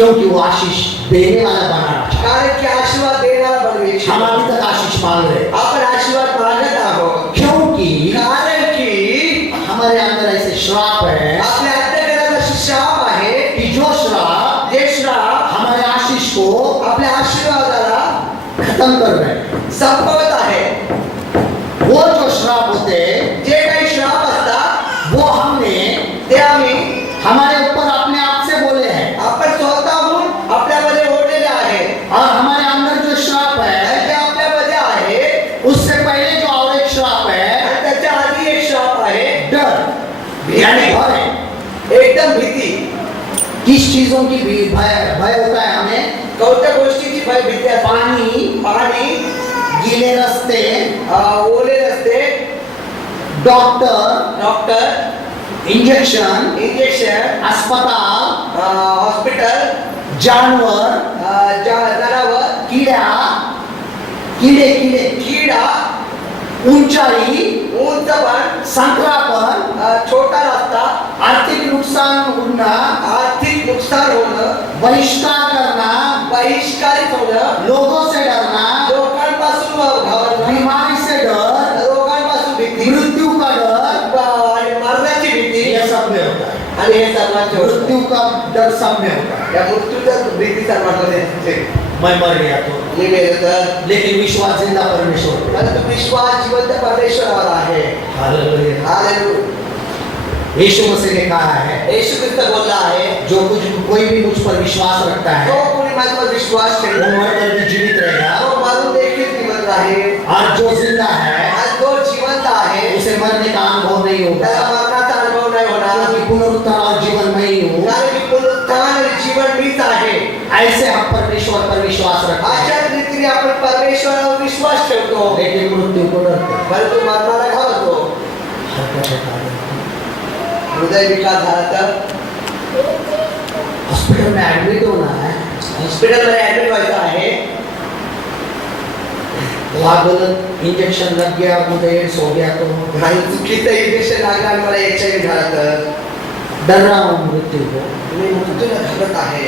क्योंकि वो आशीष देने वाला बनाना चाहता कारण की आशीर्वाद देणारा है। बनवायची हम अभी तक आशीष मांग रहे हैं, आपण आशीर्वाद मागत आहोत क्योंकि कारण की हमारे अंदर ऐसे श्राप है आपल्या अंतर्गत अशी श्राप आहे कि जो श्राप जे श्राप हमारे आशीष को आपल्या आशीर्वादाला खत्म कर रहे हैं। संपवत आहे। वो जो श्राप होते हैं जे काही श्राप असतात वो हमने ते आम्ही हमारे ऊपर अपने आप से बोले हैं, आपण स्वतःहून आपल्यामध्ये ओढलेले आहे और हमारे अंदर जो श्राप है जे आपल्यामध्ये आहे उससे पहले जो और एक श्राप है आणि त्याच्या आधी एक श्राप आहे डर, यानी भय। एकदम भीती। किस चीजों की भय होता है हमें? कोणत्या गोष्टीची भीती असते? पाणी, गीले रस्ते, ओले रस्ते, डॉक्टर, इंजेक्शन, अस्पताल, हॉस्पिटल, जानवर, जनावर, कीड़ा, ऊंचाई, उंचपण, संकरापन, छोटा रास्ता, आर्थिक नुकसान होना, आर्थिक नुकसान होणं, बहिष्कार करना, बहिष्कारित होणं, लोगों से डरना, लोकांपासून घाबरणं, बीमारी से डर, रोगांपासून भीती, मृत्यू का डर, आणि मरणाची भीती, ये सब में होता है। आणि हे सर्वांचे होतं। मृत्यू का डर सब में होता है। या मृत्यूचा भीती सर्वांमध्ये असते। मैं मर गया तो, मी मेले तर लेकिन विश्वास जिंदा परमेश्वर पे। परंतु विश्वास जिवंत परमेश्वरावर आहे। हालेलुया। हालेलुया। यीशु मसीह ने कहा है, येशू ख्रिस्त बोलला आहे, जो कोई भी मुझ पर विश्वास रखता जो है कोणी माझ्यावर विश्वास वो ठेवेल मरकर भी जीवित रहेगा, तो मरून देखील जिवंत राहील। और जो जिंदा है आज जो जिवंत आहे उसे मरने का अनुभव नहीं त्याला होगा, मरणाचा अनुभव नाही होणार, क्योंकि पुनरुत्थान और जीवन मैं ही हूँ। कारण की पुनरुत्थान आणि जीवन मीच आहे। ऐसे हम परमेश्वर पर विश्वास रखते हैं, अशाच रीतीने आपण परमेश्वरावर विश्वास ठेवतो, लेकिन मृत्यू को डरते हैं। परंतु मरणाला घाबरतो। हृदय विकार झाला तर हॉस्पिटल में एडमिट होना है, हॉस्पिटलमध्ये ऍडमिट व्हायचं आहे, वहाँ गलत इंजेक्शन लग गया, मुझे एड्स हो गया तो आणि चुकीचं इंजेक्शन लागलं आणि मला HIV झालं तर डर रहा हूँ मृत्यू को। मी मृत्यूला घाबरत आहे।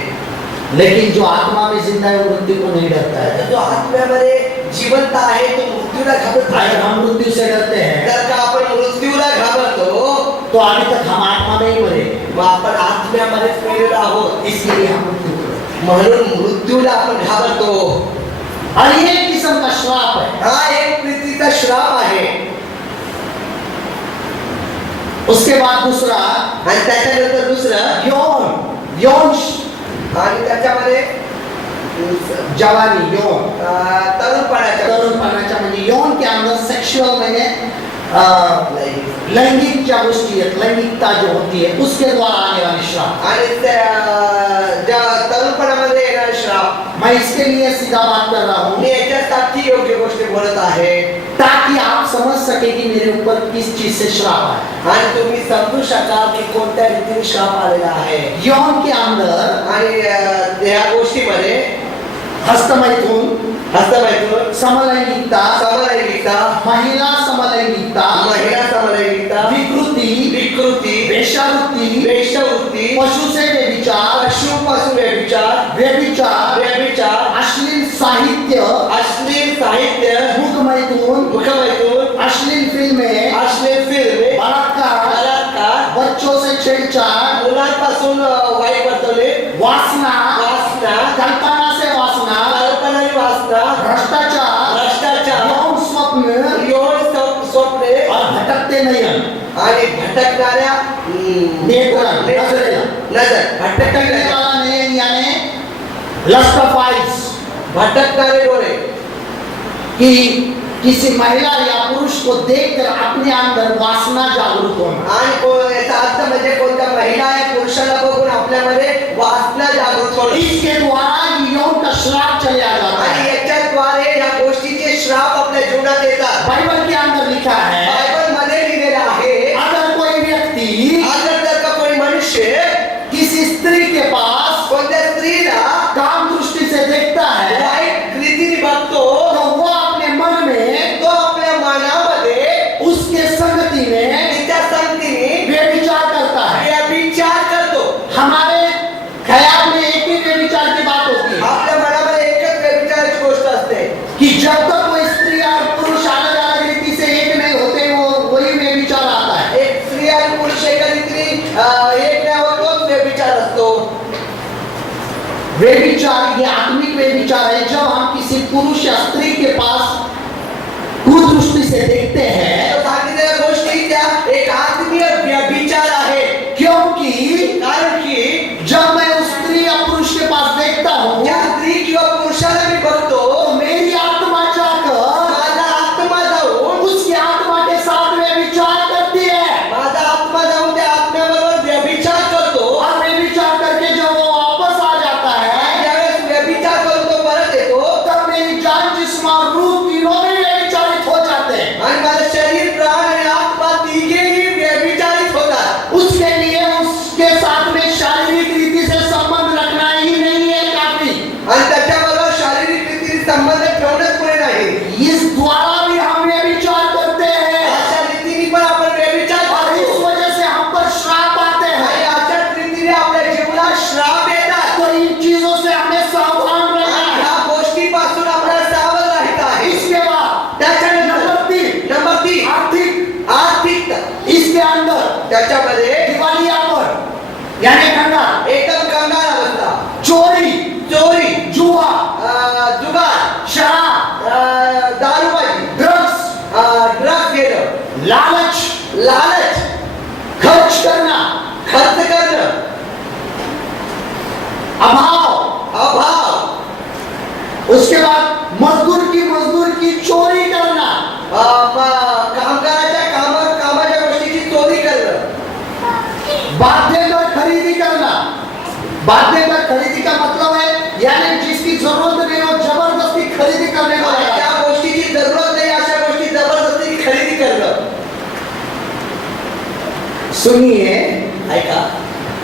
लेकिन जो आत्मा में जिंदा है वो मृत्यू को नहीं डरता है। जो आत्म्यामध्ये जिवंत आहे तो मृत्यूला घाबरत अगर नाही। हम मृत्यू से डरते हैं जर का आपण मृत्यूला घाबरतो तो अभी तक हम आत्मा में ही मरे, मग आपण आत्म्यामध्येच मेलेलो आहोत, इसलिए हम मृत्यू को डरते हैं। म्हणून मृत्यूला आपण घाबरतो। और ये एक किस्म का श्राप है। हा एक प्रीतीचा श्राप आहे। उसके बाद दूसरा आणि त्याच्यानंतर दुसरं यौन आणि त्याच्यामध्ये जवानी, यौन तरुणपणाच्या म्हणजे यौन के अंदर सेक्सुअल मैंने लैंगिक ज्या गोष्टी आहेत, लैंगिकता जो होती है उसके द्वारा आने वाली श्राप। आणि ज्या तरुणपणामध्ये येणारे श्राप, मैं इसके लिए सीधा बात कर रहा हूँ मी याच्यासाठी योग्य गोष्टी बोलत आहे, ताकि आप समझ सके कि मेरे ऊपर किस चीज से श्राप है। आणि तुम्ही समजू शकाल की कोणत्या रीतीने श्राप आलेला आहे। यौन के अंदर आणि या गोष्टीमध्ये हस्तमैथुन, समलैंगिकता, महिला समलैंगिकता, विकृति, वेश्यावृत्ती, पशु से व्यभिचार, अश्लील साहित्य, मुखमैथुन, अश्लील फिल्में, बलात्कार, बच्चों से छेड़छाड़, मुलांपासून वाईट वर्तवले, वासना, कल्पना से वासना, भ्रष्टाचार, यौन स्वप्ने और भटकते नयन आणि भटकणाऱ्या नजर यानी लस्ट ऑफ आइज, भटकणारे डोळे, कि किसी महिला या पुरुष को देखकर अपने अंदर वासना जागृत होना। आणि याचा अर्थ म्हणजे कोणत्या महिला या पुरुषाला बघून आपल्यामध्ये वासना जागृत होणे। इसके द्वारा यौन का श्राप चले आ जाता आणि है। याच्याद्वारे या गोष्टीचे श्राप आपल्या जीवनात येतात। बाइबल के अंदर लिखा है, बायबल मध्ये लिहिलेलं आहे, अगर कोई व्यक्ति अगर जर का कोई मनुष्य किसी स्त्री के पास कोणत्या स्त्रीला काम दृष्टि से देखता है वाईट रीतीने बघतो, तो वो अपने मन में तो आपल्या मनामध्ये उसके संगति में तिच्या संगतीने व्यभिचार करता है। व्यभिचार करतो। हमारे ख्याल में एक ही व्यभिचार कि जब तक कोई स्त्री और पुरुष अलग अलग रीति से एक नहीं होते वो वही व्यभिचार आता है। एक स्त्री आणि पुरुष एका रीतीने एक नाही होत तोच व्यभिचार असतो. व्यभिचार ये आत्मिक व्यभिचार है। जब हम किसी पुरुष या स्त्री के पास कुदृष्टि से देखते हैं, तो सांगितलेल्या गोष्टी त्या एक आत्मीय व्यभिचार आहे. क्योंकि कारण की जब मैं उस स्त्री या पुरुष के पास देखता हूँ ज्या स्त्री किंवा पुरुषाला मी बघतो, तो मेरी आत्मा जाकर माझा आत्मा जाऊन उसकी आत्मा के साथ व्यभिचार करती है माझा आत्मा जाऊन त्या आत्म्याबरोबर व्यभिचार करतो. और व्यभिचार करके जब वो वापस आ जाता है ज्यावेळेस व्यभिचार करून तो परत येतो तब मेरी जान जिस्म और रूह तीनों भी व्यभिचारित हो जाते हैं। आणि माझं शरीर प्राण आणि आत्मा तिघेही व्यभिचारित होतात. उसके लिए उसके साथ में शारीरिक रीति से संबंध रखना ही नहीं है काफी, आणि त्याच्याबरोबर शारीरिक रीतीने संबंध ठेवणंच पुरे नाही. इस द्वारा भी हम व्यभिचार करते हैं अशा रीतीने पण आपण व्यभिचार और इस करतो. वजह से हम पर श्राप आते आणि हैं। अशाच रीतीने आपल्या जीवनात श्राप येतात. तो इन चीजों से हमें सावधान रहना आणि है। ह्या गोष्टीपासून आपल्याला सावध राहायचं आहे. इसके बाद त्याच्यानंतर नंबर 3 नंबर 3 आर्थिक, आर्थिकता. इसके अंदर त्याच्यामध्ये दिवालियापन यानी कंगाल, एकदम कंगाल अवस्था, चोरी, चोरी, जुआ, जुगार, शराब, दारूबाजी, ड्रग्स, ड्रग्स घेणं, लालच, लालच, खर्च करना, खर्च करणं, अभाव, अभाव, उसके बाद मजदूर की चोरी करना, कामगाराच्या कामाच्या गोष्टीची चोरी करणं, बाध्य कर खरीदी करना। बाध्य कर खरीदी का मतलब है यानी जिसकी जरूरत नहीं हो जबरदस्ती खरीदी करने को आणि लगा। ज्या गोष्टीची जरूरत नाही अशा गोष्टी जबरदस्ती खरेदी करणं. सुनिए, ऐका,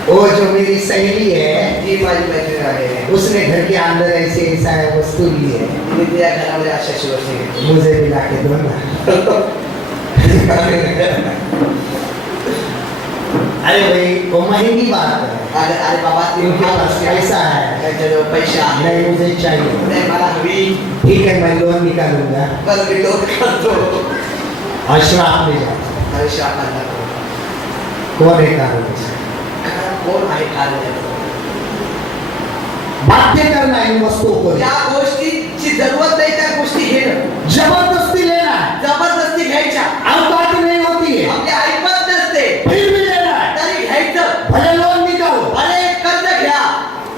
वो जो मेरी सहेली है जी माझी मैत्रीण आहे, उसने घर के अंदर ऐसे ऐसा वस्तु ली है, तिने तिच्या घरामध्ये अशा अशी वस्तू घेतली. मुझे भी ला के दो ना। अरे भाई वो महंगी बात है, अरे अरे बाबा उनके पास पैसा है, त्यांच्याजवळ पैसे आहे, नहीं मुझे चाहिए, नाही मला हवी, ठीक है मैं लोन निकालूंगा पण मी लोन करतो. और श्राप ले जाता। आणि शापांना कौन है कारण इसका? कोण आहे कारण? बाध्य करना इन वस्तुओं को, ज्या गोष्टीची जरूरत नाही त्या गोष्टी घेणं, जबरदस्ती लेना है, जबरदस्ती घ्यायच्या, औकात नहीं होती है आपली ऐपत नसते फिर भी लेना है, तरी घ्यायचं. भले लोन निकालो अरे कर्ज घ्या,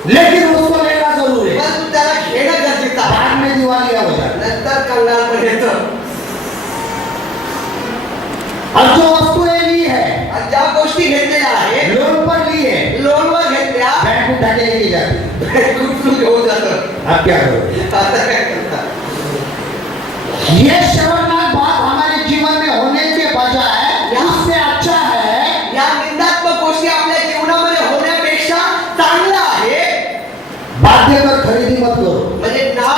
लेकिन उसको लेना जरूर है, पण त्याला घेणं गरजेचं आहे. बाद में दिवालिया हो जाए। नंतर कंगाल पण येतं. और जो वस्तुएं ली है आणि ज्या गोष्टी घेतलेल्या आहेत, लोन पर ली है, लोनवर घेतल्या, बैंक उठा के लेके जाती, कुठून घेऊन जातं. अब क्या करोगे? आता काय करता? ये शर्मनाक बात हमारे जीवन में होने के बजाय उससे अच्छा है या निंदात्मक गोष्टी आपल्या जीवनामध्ये होण्यापेक्षा चांगलं आहे. बाध्य कर खरीदी मत करो, म्हणजे ना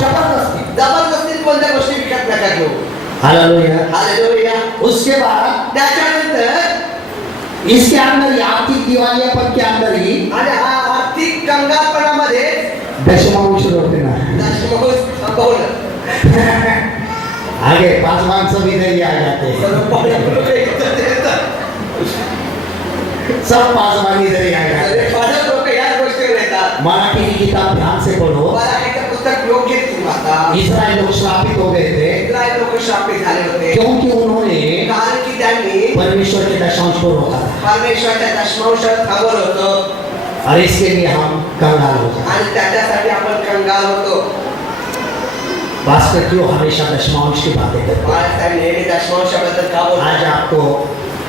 जबरदस्ती। जबरदस्ती कोणत्या गोष्टी विकत नका घेऊ. हालेलुया। हालेलुया. उसके बाद त्याच्यानंतर इसके अंदर ही आर्थिक दिवालियापन के अंदर ही आणि आर्थिक कंगालपणामध्ये दशमांश रोकना। दशमांश थांबवणं. आगे 5 मांसं भी नहीं आ जाते हैं, सब 5 मान इधर ही आ जाते हैं। फादर लोक याच गोष्टीवर येतात. मराठी की किताब ध्यान से पढ़ो। मराठीचं पुस्तक योग्य रीतीने वाचा. इस्राएल लोग श्रापित हो गए थे इस्रायल लोक शापित झाले होते, क्योंकि उन्होंने कारण की त्यांनी परमेश्वर के दशांश को रोका था, परमेश्वराच्या दशमांशात थांबवलं होतं. और इसके लिए हम कंगाल हो जाते। आणि त्याच्यासाठी आपण कंगाल होतो. पास्टर क्यों हमेशा दशमांश की बातें करते हैं? बाळासाहेब नेहमी दशमांशाबद्दल का बोलतात? आज आपको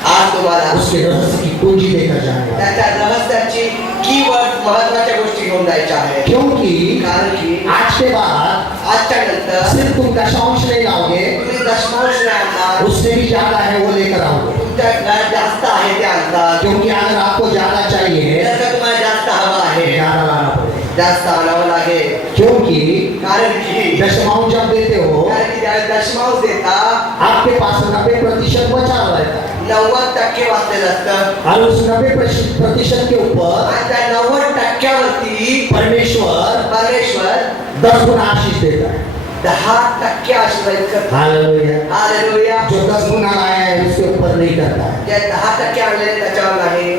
आज तुम्हाला उसके रहस्य की कुंजी देकर जाने वाला है। त्याच्या रहस्याची कीवर्ड महत्वाच्या गोष्टी घेऊन जायच्या आहेत. क्योंकि कारण की आज के बाद आजच्या नंतर सिर्फ तुम दशांश नहीं लाओगे, तुम्ही दशमांश नाही आणणार, उससे भी ज्यादा है वो लेकर आओगे। तुमच्या घरात जास्त आहे ते आणतात. क्योंकि अगर आपको ज्यादा चाहिए जर का तुम्हाला जास्त हवं आहे, ज्यादा लाना पड़ेगा। जास्त आणावं लागेल. क्योंकि कारण की दशमांश जब देते हो कारण की ज्यावेळेस दशमांश देता आपके पास 90% बचा रहता है, 90% वाचलेलं असतं. और उस 90% के ऊपर आणि त्या 90% वरती परमेश्वर परमेश्वर 10 गुना आशीष देता है। 10% आशीर्वादित करतो. हालेलुया. हालेलुया. जो 10 गुना लाया है उसके ऊपर नहीं करता है. जे 10% आणले त्याच्यावर नाही.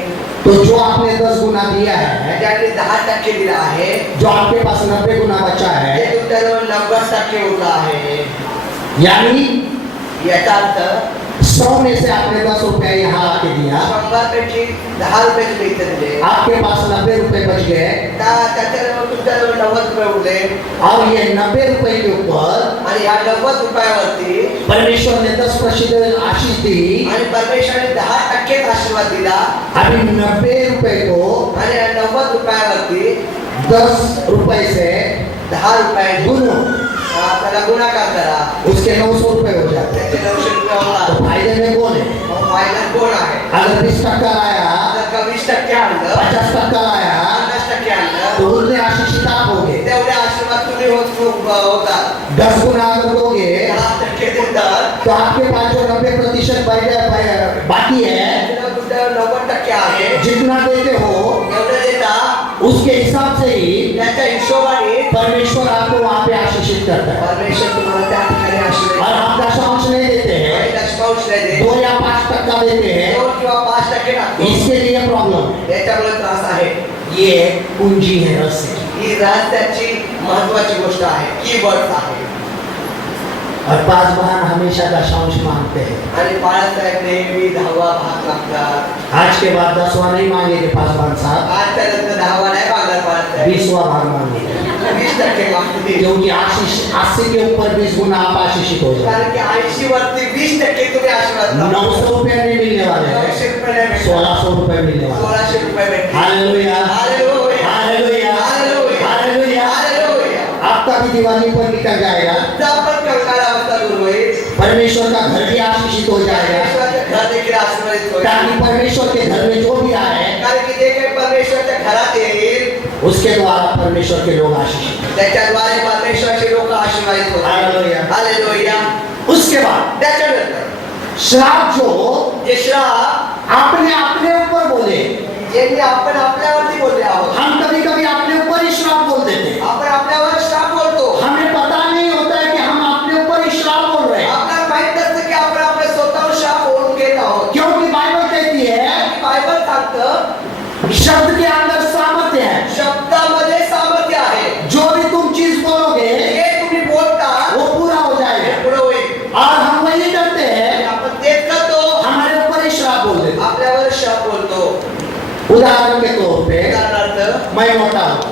तो जो आपने 10 गुना दिया है, ज्यांनी 10% दिला आहे, जो आपके पास 90 गुना बचा ते है, तुमच्याजवळ 90% उरला आहे. यानी याचा अर्थ 100 में से आपने 10 रुपया यहाँ आके दिया, 100 पैकी 10 रुपयाचे पैसे दिले. आपके पास 90 रुपए बच गए, त्याच्याजवळ तुमच्याजवळ 90 रुपये उरले. और ये 90 रुपए के ऊपर आणि ह्या 90 रुपयावरती परमेश्वर ने 10% आशीष दी. आणि परमेश्वराने 10% आशीर्वाद दिला. अभी 90 रुपए को आणि या 90 रुपयावरती 10 रुपए से 10 रुपये गुनो, त्याला गुणाकार करा. उसके 900 रुपए हो जाते हैं. त्याचे 900 रुपये होणार. तो फायदे में कौन है? मग फायदा कोण आहे? अगर 20% आया, जर का 20% आणलं, 50% आया, 50% आणलं, तो उतने आशीषित आप होगे. तेवढे आशीर्वाद तुम्ही होतात. 10 गुना अगर दोगे 10% देतात. तो आपके पास जो 90% बाकी है, तुमच्यावर 90% आहे. जितना देते हो एवढं देता, उसके हिसाब से ही त्याच्या हिशोबाने परमेश्वर आपको वहाँ पे आशीषित करता है. परमेश्वर तुम्हाला त्या ठिकाणी और आशीर्वाद हम दशांश नहीं देते हैं, आणि दशमांश नाही देत. 2 या 5% देते हैं. 2 किंवा 5% टाकतो. इसके लिए प्रॉब्लम है. याच्यामुळे त्रास आहे. ये कुंजी है रहस्य की. ही रहस्याची महत्वाची गोष्ट आहे. कीवर्ड आहे. और 5 बहन हमेशा दशांश मांगते हैं. आणि बाळासाहेब नेहमी 10वा भाग मागतात. आज के बाद 10वां नहीं मांगेंगे 5 बहन साहब, आज त्यानंतर 10वा नाही मागणार बाळासाहेब. 20वां भाग मांगेंगे. 20% मागतील. क्योंकि आशीष 80 के ऊपर 20 गुना आप आशीषित हो जाए. कारण की 80 वरती 20% तुम्ही आशीर्वाद पाहा. 900 रुपये नहीं मिलने वाले हैं, 900 रुपये नाही भेटणार. 1600 रुपये मिलने वाले हैं. 1600 रुपये भेटतील. Hallelujah, hallelujah. Hallelujah, hallelujah. Hallelujah. Hallelujah. आपका भी दिवाली पर निकल जाएगा. आता आपण कंकाळावस्था दूर होईल. परमेश्वर का घर भी आशीषित हो जाएगा. परमेश्वराच्या घर देखील आशीर्वादित होईल. ताकि परमेश्वर के घर में जो भी आए, कारण की जे काही परमेश्वराच्या घरात येईल, उसके द्वारा परमेश्वर के लोग आशीषित. त्याच्याद्वारे परमेश्वराचे लोक आशीर्वादित होतील. हालेलुया. हालेलुया. उसके बाद त्याच्यानंतर श्राप जो जे श्राप आपने अपने ऊपर बोले, ज्यांनी आपण आपल्यावरती बोलले आहोत. हम कभी कभी अपने ऊपर ही श्राप बोल देते हैं. आपण आपल्यावर श्राप बोलतो. हमें पता नहीं होता है कि हम अपने ऊपर ही श्राप बोल रहे हैं. आपल्याला माहित नसतं की आपण आपल्या स्वतःवर श्राप बोलून घेत आहोत. क्योंकि बाइबल कहती है बायबल सांगतं शब्द के अंदर सामर्थ्य है. शब्दामध्ये सामर्थ्य आहे. जो भी तुम चीज बोलोगे जे तुम्ही बोलता वो पूरा हो ते जाएगा. पुढे होईल. और हम वही करते आणि हैं, आपण तेच करतो. हमारे ऊपर ही श्राप बोल देते हैं. आपल्यावर श्राप बोलतो. उदाहरण के तौर पे उदाहरणार्थ मैं मोटा हूं,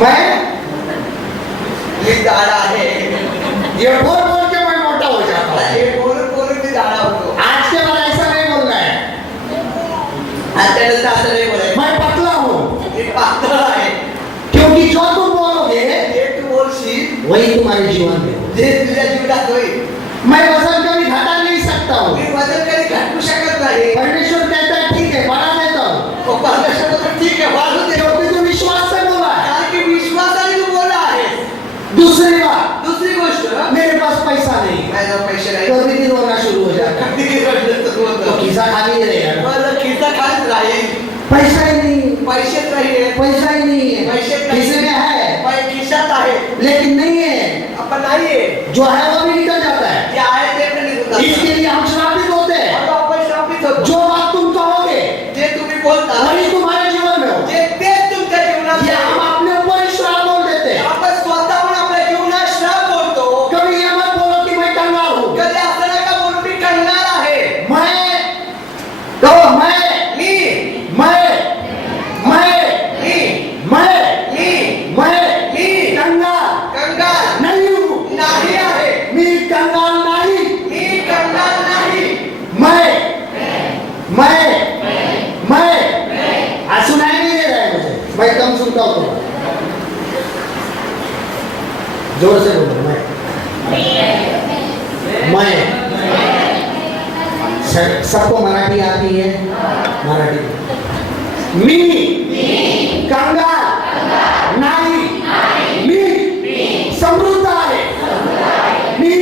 मैं मी जाडा आहे. ये बोल बोल के मैं मोटा हो जाता हूं. हे बोलून बोलून मी जाडा होतो. आज के बाद ऐसा नहीं बोलना है. आणि त्यानंतर असं नाही बोलायचं. मैं पतला हूं, मी पातळ आहे. क्योंकि जो तुम बोलोगे जे तू बोलशील वही तुम्हारे जीवन में हो. जे तुझ्या जीवनात होईल. मैं वजन कभी घटा नहीं सकता हूँ. मी वजन कधी घटू शकत नाही. परमेश्वर कहता है ठीक है बढ़ा देता हूँ, तो परमेश्वर बोलतो, ठीक आहे वाढू दे. क्योंकि तू विश्वास से बोला है. कारण की विश्वासाने तू बोलला आहे. दूसरी बात, दुसरी गोष्ट मेरे पास पैसा नहीं, माझ्याजवळ पैसे नाही. कभी भी रोना शुरू हो जाता है. कधी रडलं तर बोलतो. तो खिस्सा खाली ही रहेगा. माझं खिस्सा खालीच राहील. पैसा ही नहीं, पैसेच नाहीये. पैसा ही नहीं है. पैसे नाही. खिस्से में है खिशात आहे लेकिन नहीं है. आपण नाहीये. जो है वो भी निकल जाता है. जे आहे ते पण निघून जातं. इसके लिए हम श्रापित होते हैं. आता आपण श्रापित होतो. जो बात तुम कहोगे जे तुम्ही बोलता वही तुम्हारे जीवन में हो. जे तेच तुमच्या जीवनात ये आहे. हम अपने ऊपर ही श्राप बोल देते हैं. आपण स्वतःहून आपल्या जीवनात श्राप बोलतो. कभी ये मत बोलो कि मैं कंगाल हूँ. कधी असं नका बोलू मी कंगाल आहे. मैं तो मैं मी कंगाल कंगाल नहीं हूँ. नाही आहे. मी कंगाल नहीं. मी कंगाल नाही. मैं आज सुनाई नहीं दे रहा है मुझे. मैं कम सुनता हूँ थोड़ा. जोर से बोलो. मैं सबको मराठी आती है. मराठी मी कंगाल नाही. मी समृद्ध आहे. मी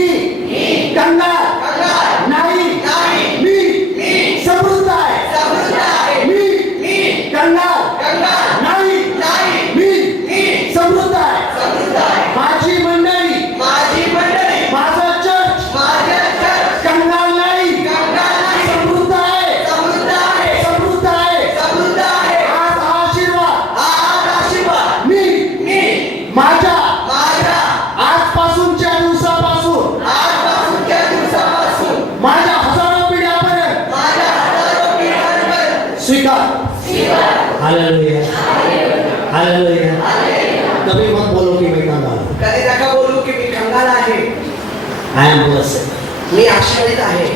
कंगाल कंगाल नाही. मी समृद्ध आहे. समृद्ध आहे. मी कंगाल कंगाल नाही. नाही. मी समृद्ध आहे. Hallelujah, hallelujah. कभी मत बोलो कि मैं कंगाल हूँ। कधी नका बोलू की मी कंगाल आहे, I am blessed. मी आशीर्वादित आहे,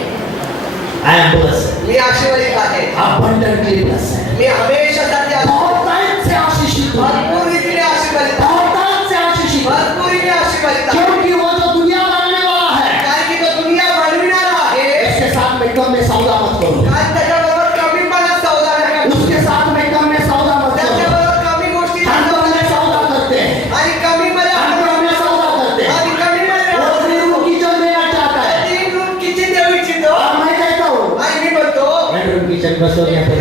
I am blessed. मी आशीर्वादित आहे, Abundantly blessed. मी हमेशासाठी बहुत टाइम से आशीषित हूँ। भरपूर रीतीने आशीर्वादित आहे, बहुत टाइम से आशीषित हूँ। भरपूर रीतीने आशीर्वादित आहे. क्योंकि वो जो दुनिया बनाने वाला है, कारण की तो दुनिया बनविणारा आहे, उसके साथ में कम में सौदा मत करो। कारण त्याच्याबरोबर कमीपणा सौदा नका करू. उसके साथ में कम में सौदा मत करो। त्याच्याबरोबर कमी गोष्टी हम कम में सौदा करते हैं। आणि कमी मध्ये हम आपण कम में सौदा करते हैं। आणि कमी मध्ये वो आपण 3 रूम किचन देना चाहता है। 3 रूम किचन देऊ इच्छितो और मैं कहता हूँ आणि मी म्हणतो 1 रूम किचन बस हो गया फिर।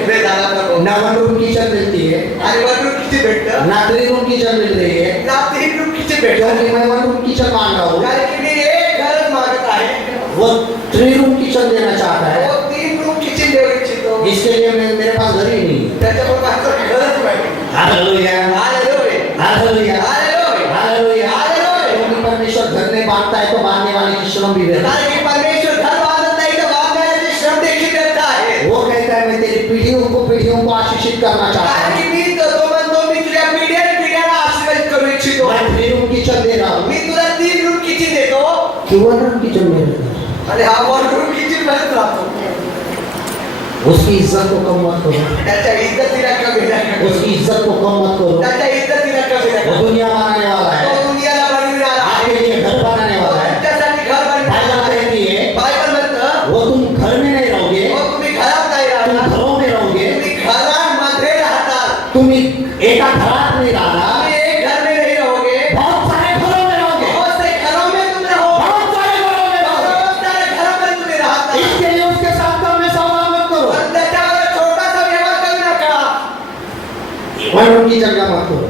पुढे जाणार नको. ना 1 रूम किचन मिलती है, आणि 1 रूम किचन भेटतं ना 3 रूम किचन मिल रही है। ना 3 रूम किचन भेटतं. क्योंकि मैं 1 रूम किचन मांग रहा हूँ, कारण की मी एक घरच मागत आहे, वो 3 रूम किचन देना चाहता है। तो 3 रूम किचन देऊ इच्छितो. इसके लिए मेरे पास घर ही नहीं है। त्याच्यामुळे माझं घरच पाहिजे. Hallelujah, hallelujah, hallelujah, hallelujah, hallelujah. Hallelujah. क्योंकि परमेश्वर घर में बांधता है तो बांधने वाले की श्रम भी व्यर्थ है। कारण की परमेश्वर घर बांधत नाही तर बांधणाऱ्याचे श्रम देखील व्यर्थ आहे. वो कहता है मैं तेरी पीढ़ियों को आशीषित करना चाहता कारण हूँ। की मी तो म्हणतो मी तुझ्या पिढ्याला आशीर्वादित करू इच्छितो. मैं 3 रूम किचन दे रहा हूँ। मी तुला 3 रूम किचन देतो तू 1 रूम किचन में रहता आणि हा 1 रूम किचन मध्येच राहतो. है। उसकी इज्जत को कम मत करो। त्याच्या इज्जतीला कमी नका करू. उसकी इज्जत को कम मत करो। त्याच्या इज्जतीला कमी नका वो करू. दुनिया बनाने वाला है, तो दुनियाला बनविणारा आहे. आपके लिए घर बनाने तो वाला है। तुमच्यासाठी घर बनविणारा बाइबल आहे. कहती है बायबल म्हणतं वो तुम घर में नहीं रहोगे, मग तुम्ही घरात नाही तुम राहणार, घरों में रहोगे। तुम्ही घरामध्ये राहतात. तुम एका घरात नहीं रहना, तुम्ही एक घर में नहीं रहोगे, बहुत सारे घरों में रहोगे। बहुत से घरों में तुम रहोगे, बहुत सारे घरों में रहोगे। बहुत सारे घरों में तुम्ही राहता. इसके लिए उसके साथ कम में सौदा मत करो। पण त्याच्यावर छोटासा व्यवहार करू नका. 1 रूम किचन का मत करो।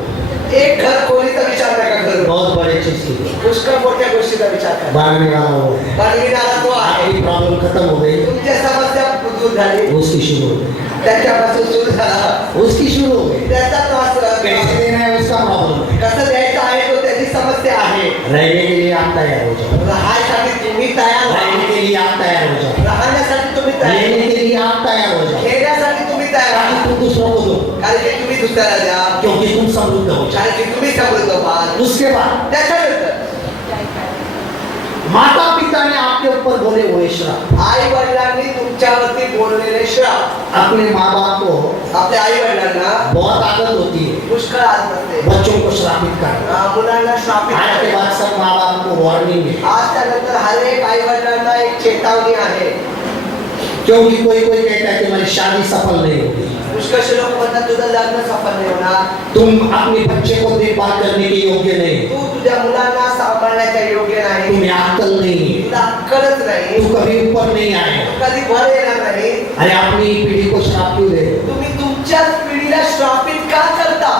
एक घर खोलीचा विचार नका करू. बहुत बड़े चीज की पुष्कळ मोठ्या गोष्टीचा विचार करा. बनाने वाला वो है। बनविणारा तो आहे. आपकी प्रॉब्लम खत्म हो गई, तुमच्या समस्या दूर झाली, उसकी शुरू हो गई, त्याच्यापासून सुरू झाला, उसकी शुरू हो गई। त्याचा त्रास कैसे देना है उसका प्रॉब्लम है। कसं द्यायचं आहे तो त्याची समस्या आहे. रहने के लिए आप तैयार हो जाओ, राहण्यासाठी तुम्ही तयार रहने व्हा. के लिए आप तैयार हो जाओ, राहण्यासाठी तुम्ही तयार, लेने के लिए आप तैयार हो जाओ, खेळण्यासाठी तुम्ही तयार ताकि व्हा. तुम दूसरों को दो, कारण की तुम्ही दुसऱ्याला द्या, क्योंकि तुम समृद्ध हो जाओ। कारण की तुम्ही समृद्ध व्हाल. उसके बाद त्याच्यानंतर माता पिता ने आपके ऊपर बोले हुए श्राप, आई वडिलांनी तुमच्यावरती बोललेले श्राप. अपने माँ बाप को आपल्या आई वडिलांना बहुत आदत होती है पुष्कळ आदत असते बच्चों को श्रापित करना। मुलांना श्रापित आज के करणे. बाद सब माँ बाप को वार्निंग है, आज त्यानंतर हर एक आई वडिलांना एक चेतावणी आहे. क्योंकि कोई कोई कहता है कि हमारी शादी सफल नहीं होगी, पुष्कळ लोक म्हणतात तुझं लग्न सफल नाही होणार, तुम अपने बच्चे को देखभाल करने के योग्य नहीं, तू तुझ्या मुलांना सांभाळण्याच्या योग्य नाही, तुम्हें अक्कल नहीं है, तुला अक्कलच नाही, तू कभी ऊपर नहीं आएगा। तू कधी वर येणार नाही. अरे अपनी पीढ़ी को श्राप क्यों दे रहे हो? तुम्ही तुमच्याच पिढीला श्रापित का करता?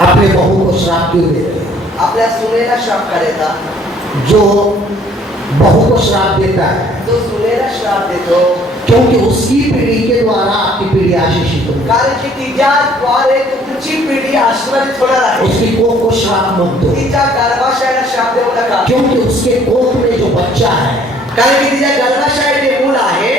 अपने बहू को श्राप क्यों दे रहे हो? आपल्या सुनेला श्राप का देता? जो बहू को श्राप देता है, जो सुनेला श्राप देतो क्योंकि उसकी पीढ़ी के द्वारा आपकी पीढ़ी आशीषित होगी। कारण की तिच्याद्वारे तुमची पिढी आशीर्वादित होणार आहे. उसकी कोख को श्राप मत दो, तिच्या गर्भाशयाला श्राप देऊ नका. क्योंकि उसके कोख में जो बच्चा है कारण की तिच्या गर्भाशयात जे मूल आहे,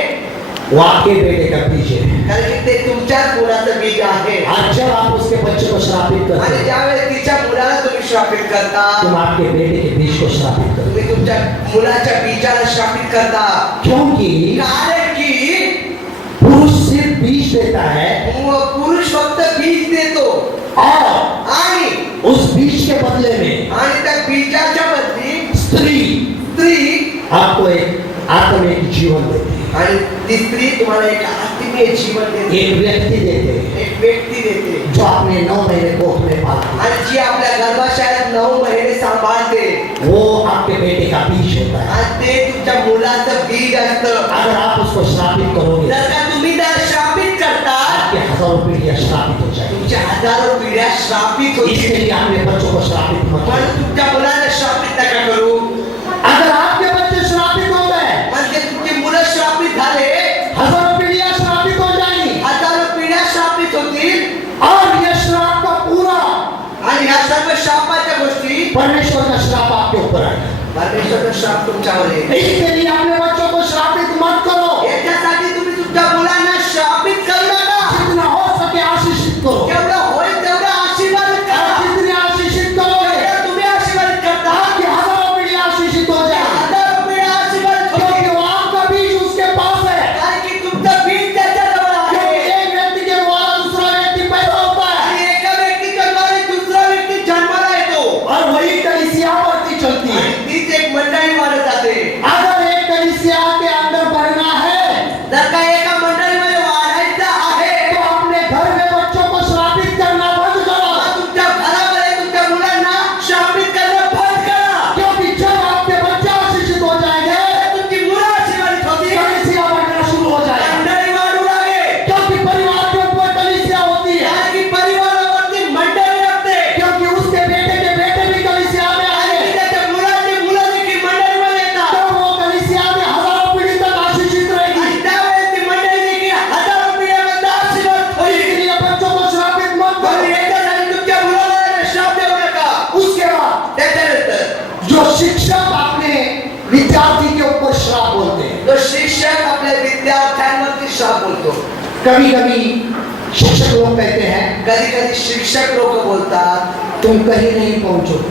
वो आपके बेटे का बीज है। कारण की ते तुमच्याच मुलाचं बीज आहे. आज जब आप उसके बच्चे को श्रापित करते आणि हो, ज्यावेळेस तिच्या मुलाला तुम्ही श्रापित करता, तुम आपके बेटे के बीज को श्रापित करते तुम्ही तुमच्या मुलाच्या बीजाला श्रापित करता. हो। क्योंकि कारण की पुरुष सिर्फ बीज देता है पुरुष फक्त बीज देतो और आणि उस बीज के बदले में त्या बीजाच्या बदली स्त्री आपको एक आत्मिक जीवन देती है, आणि ती स्त्री तुम्हाला एक आत्मीय जीवन देते, एक व्यक्ति देते हैं एक व्यक्ती देते, जो अपने 9 महीने कोख में पालती है। आणि जी आपल्या गर्भाशयात 9 महिने सांभाळते, वो आपके बेटे का बीज होता है। आणि ते तुमच्या मुलाचं बीज असतं. अगर आप उसको श्रापित करोगे, जर का तुम्ही त्याला श्रापित करता, आपके हजारों पीढ़ियां श्रापित हो जाएगी। तुमच्या हजारो पिढ्या श्रापित इसके होतील. लिए अपने बच्चों को श्रापित मत करो। म्हणून तुमच्या मुलाला श्रापित नका करू. अगर आपके बच्चे श्रापित हो गए, म्हणजे तुमची मुलं श्रापित झाले, हजारों पीढ़ियां श्रापित हो जाएंगी हजारो पिढ्या श्रापित होतील. और यह श्राप का पूरा आणि ह्या सर्व शापाच्या गोष्टी परमेश्वर का श्राप आपके ऊपर आएगा। परमेश्वराचा श्राप तुमच्यावर येईल. इसके लिए अपने बच्चों को श्रापित मत करो. याच्यासाठी तुम्ही तुमच्या मुलांना श्रापित करू नका. जितना हो सके आशीषित करो. जेवढं होईल तेवढं आशीर्वाद और करा. जितने आशीषित करोगे जेवढं तुम्ही आशीर्वाद करता आपकी हजारों पीढ़ी आशीषित हो जाए. हजारो पिढ्या आशीर्वाद होतील. क्योंकि वो आपका बीज उसके पास है. कारण की तुमचं बीज त्याच्याजवळ क्योंकि आहे. एक व्यक्ति के द्वारा दूसरा व्यक्ति पैदा होता है आणि एका व्यक्तीच्या द्वारे दुसरा व्यक्ती जन्माला येतो. और वही कलीसिया बढ़ती चलती है. आणि तीच एक मंडळी वाढत जाते. अगर एक कलीसिया के अंदर बढ़ना है जर का एका मंडळीमध्ये वाढायचं आहे तो अपने घर में बच्चों को श्रापित करना बंद करो. तर तुमच्या घरामध्ये तुमच्या मुलांना श्रापित करणं बंद करा. क्योंकि जब आपके बच्चे आशीषित हो जाएंगे तुमची मुलं आशीर्वादित होतील. कलीसिया बढ़ना शुरू हो जाएगा. मंडळी वाढू लागेल. क्योंकि परिवार के ऊपर कलीसिया होती है. कारण की परिवारावरती मंडळी असते. क्योंकि उसके बेटे के बेटे भी कलीसिया में आणि आए त्याच्या मुलाची मुलं देखील मंडळीमध्ये येतात. तो वो कलीसिया में हजारों पीढ़ी तक आशीषित रहेगी. आणि त्यावेळेस ती मंडळी देखील हजारो पिढ्यांमध्ये आशीर्वाद होईल. इसलिए बच्चों को श्रापित मत पण करो. याच्यासाठी तुमच्या मुलाला श्राप देऊ नका. उसके बाद त्याच्यानंतर जो शिक्षक अपने विद्यार्थी के ऊपर श्राप बोलते हैं. तो शिक्षक आपल्या विद्यार्थ्यांवरती श्राप बोलतो. कभी कभी शिक्षक लोग कहते हैं कधी कधी शिक्षक लोक बोलतात तुम कहीं नहीं पहुंचोगे.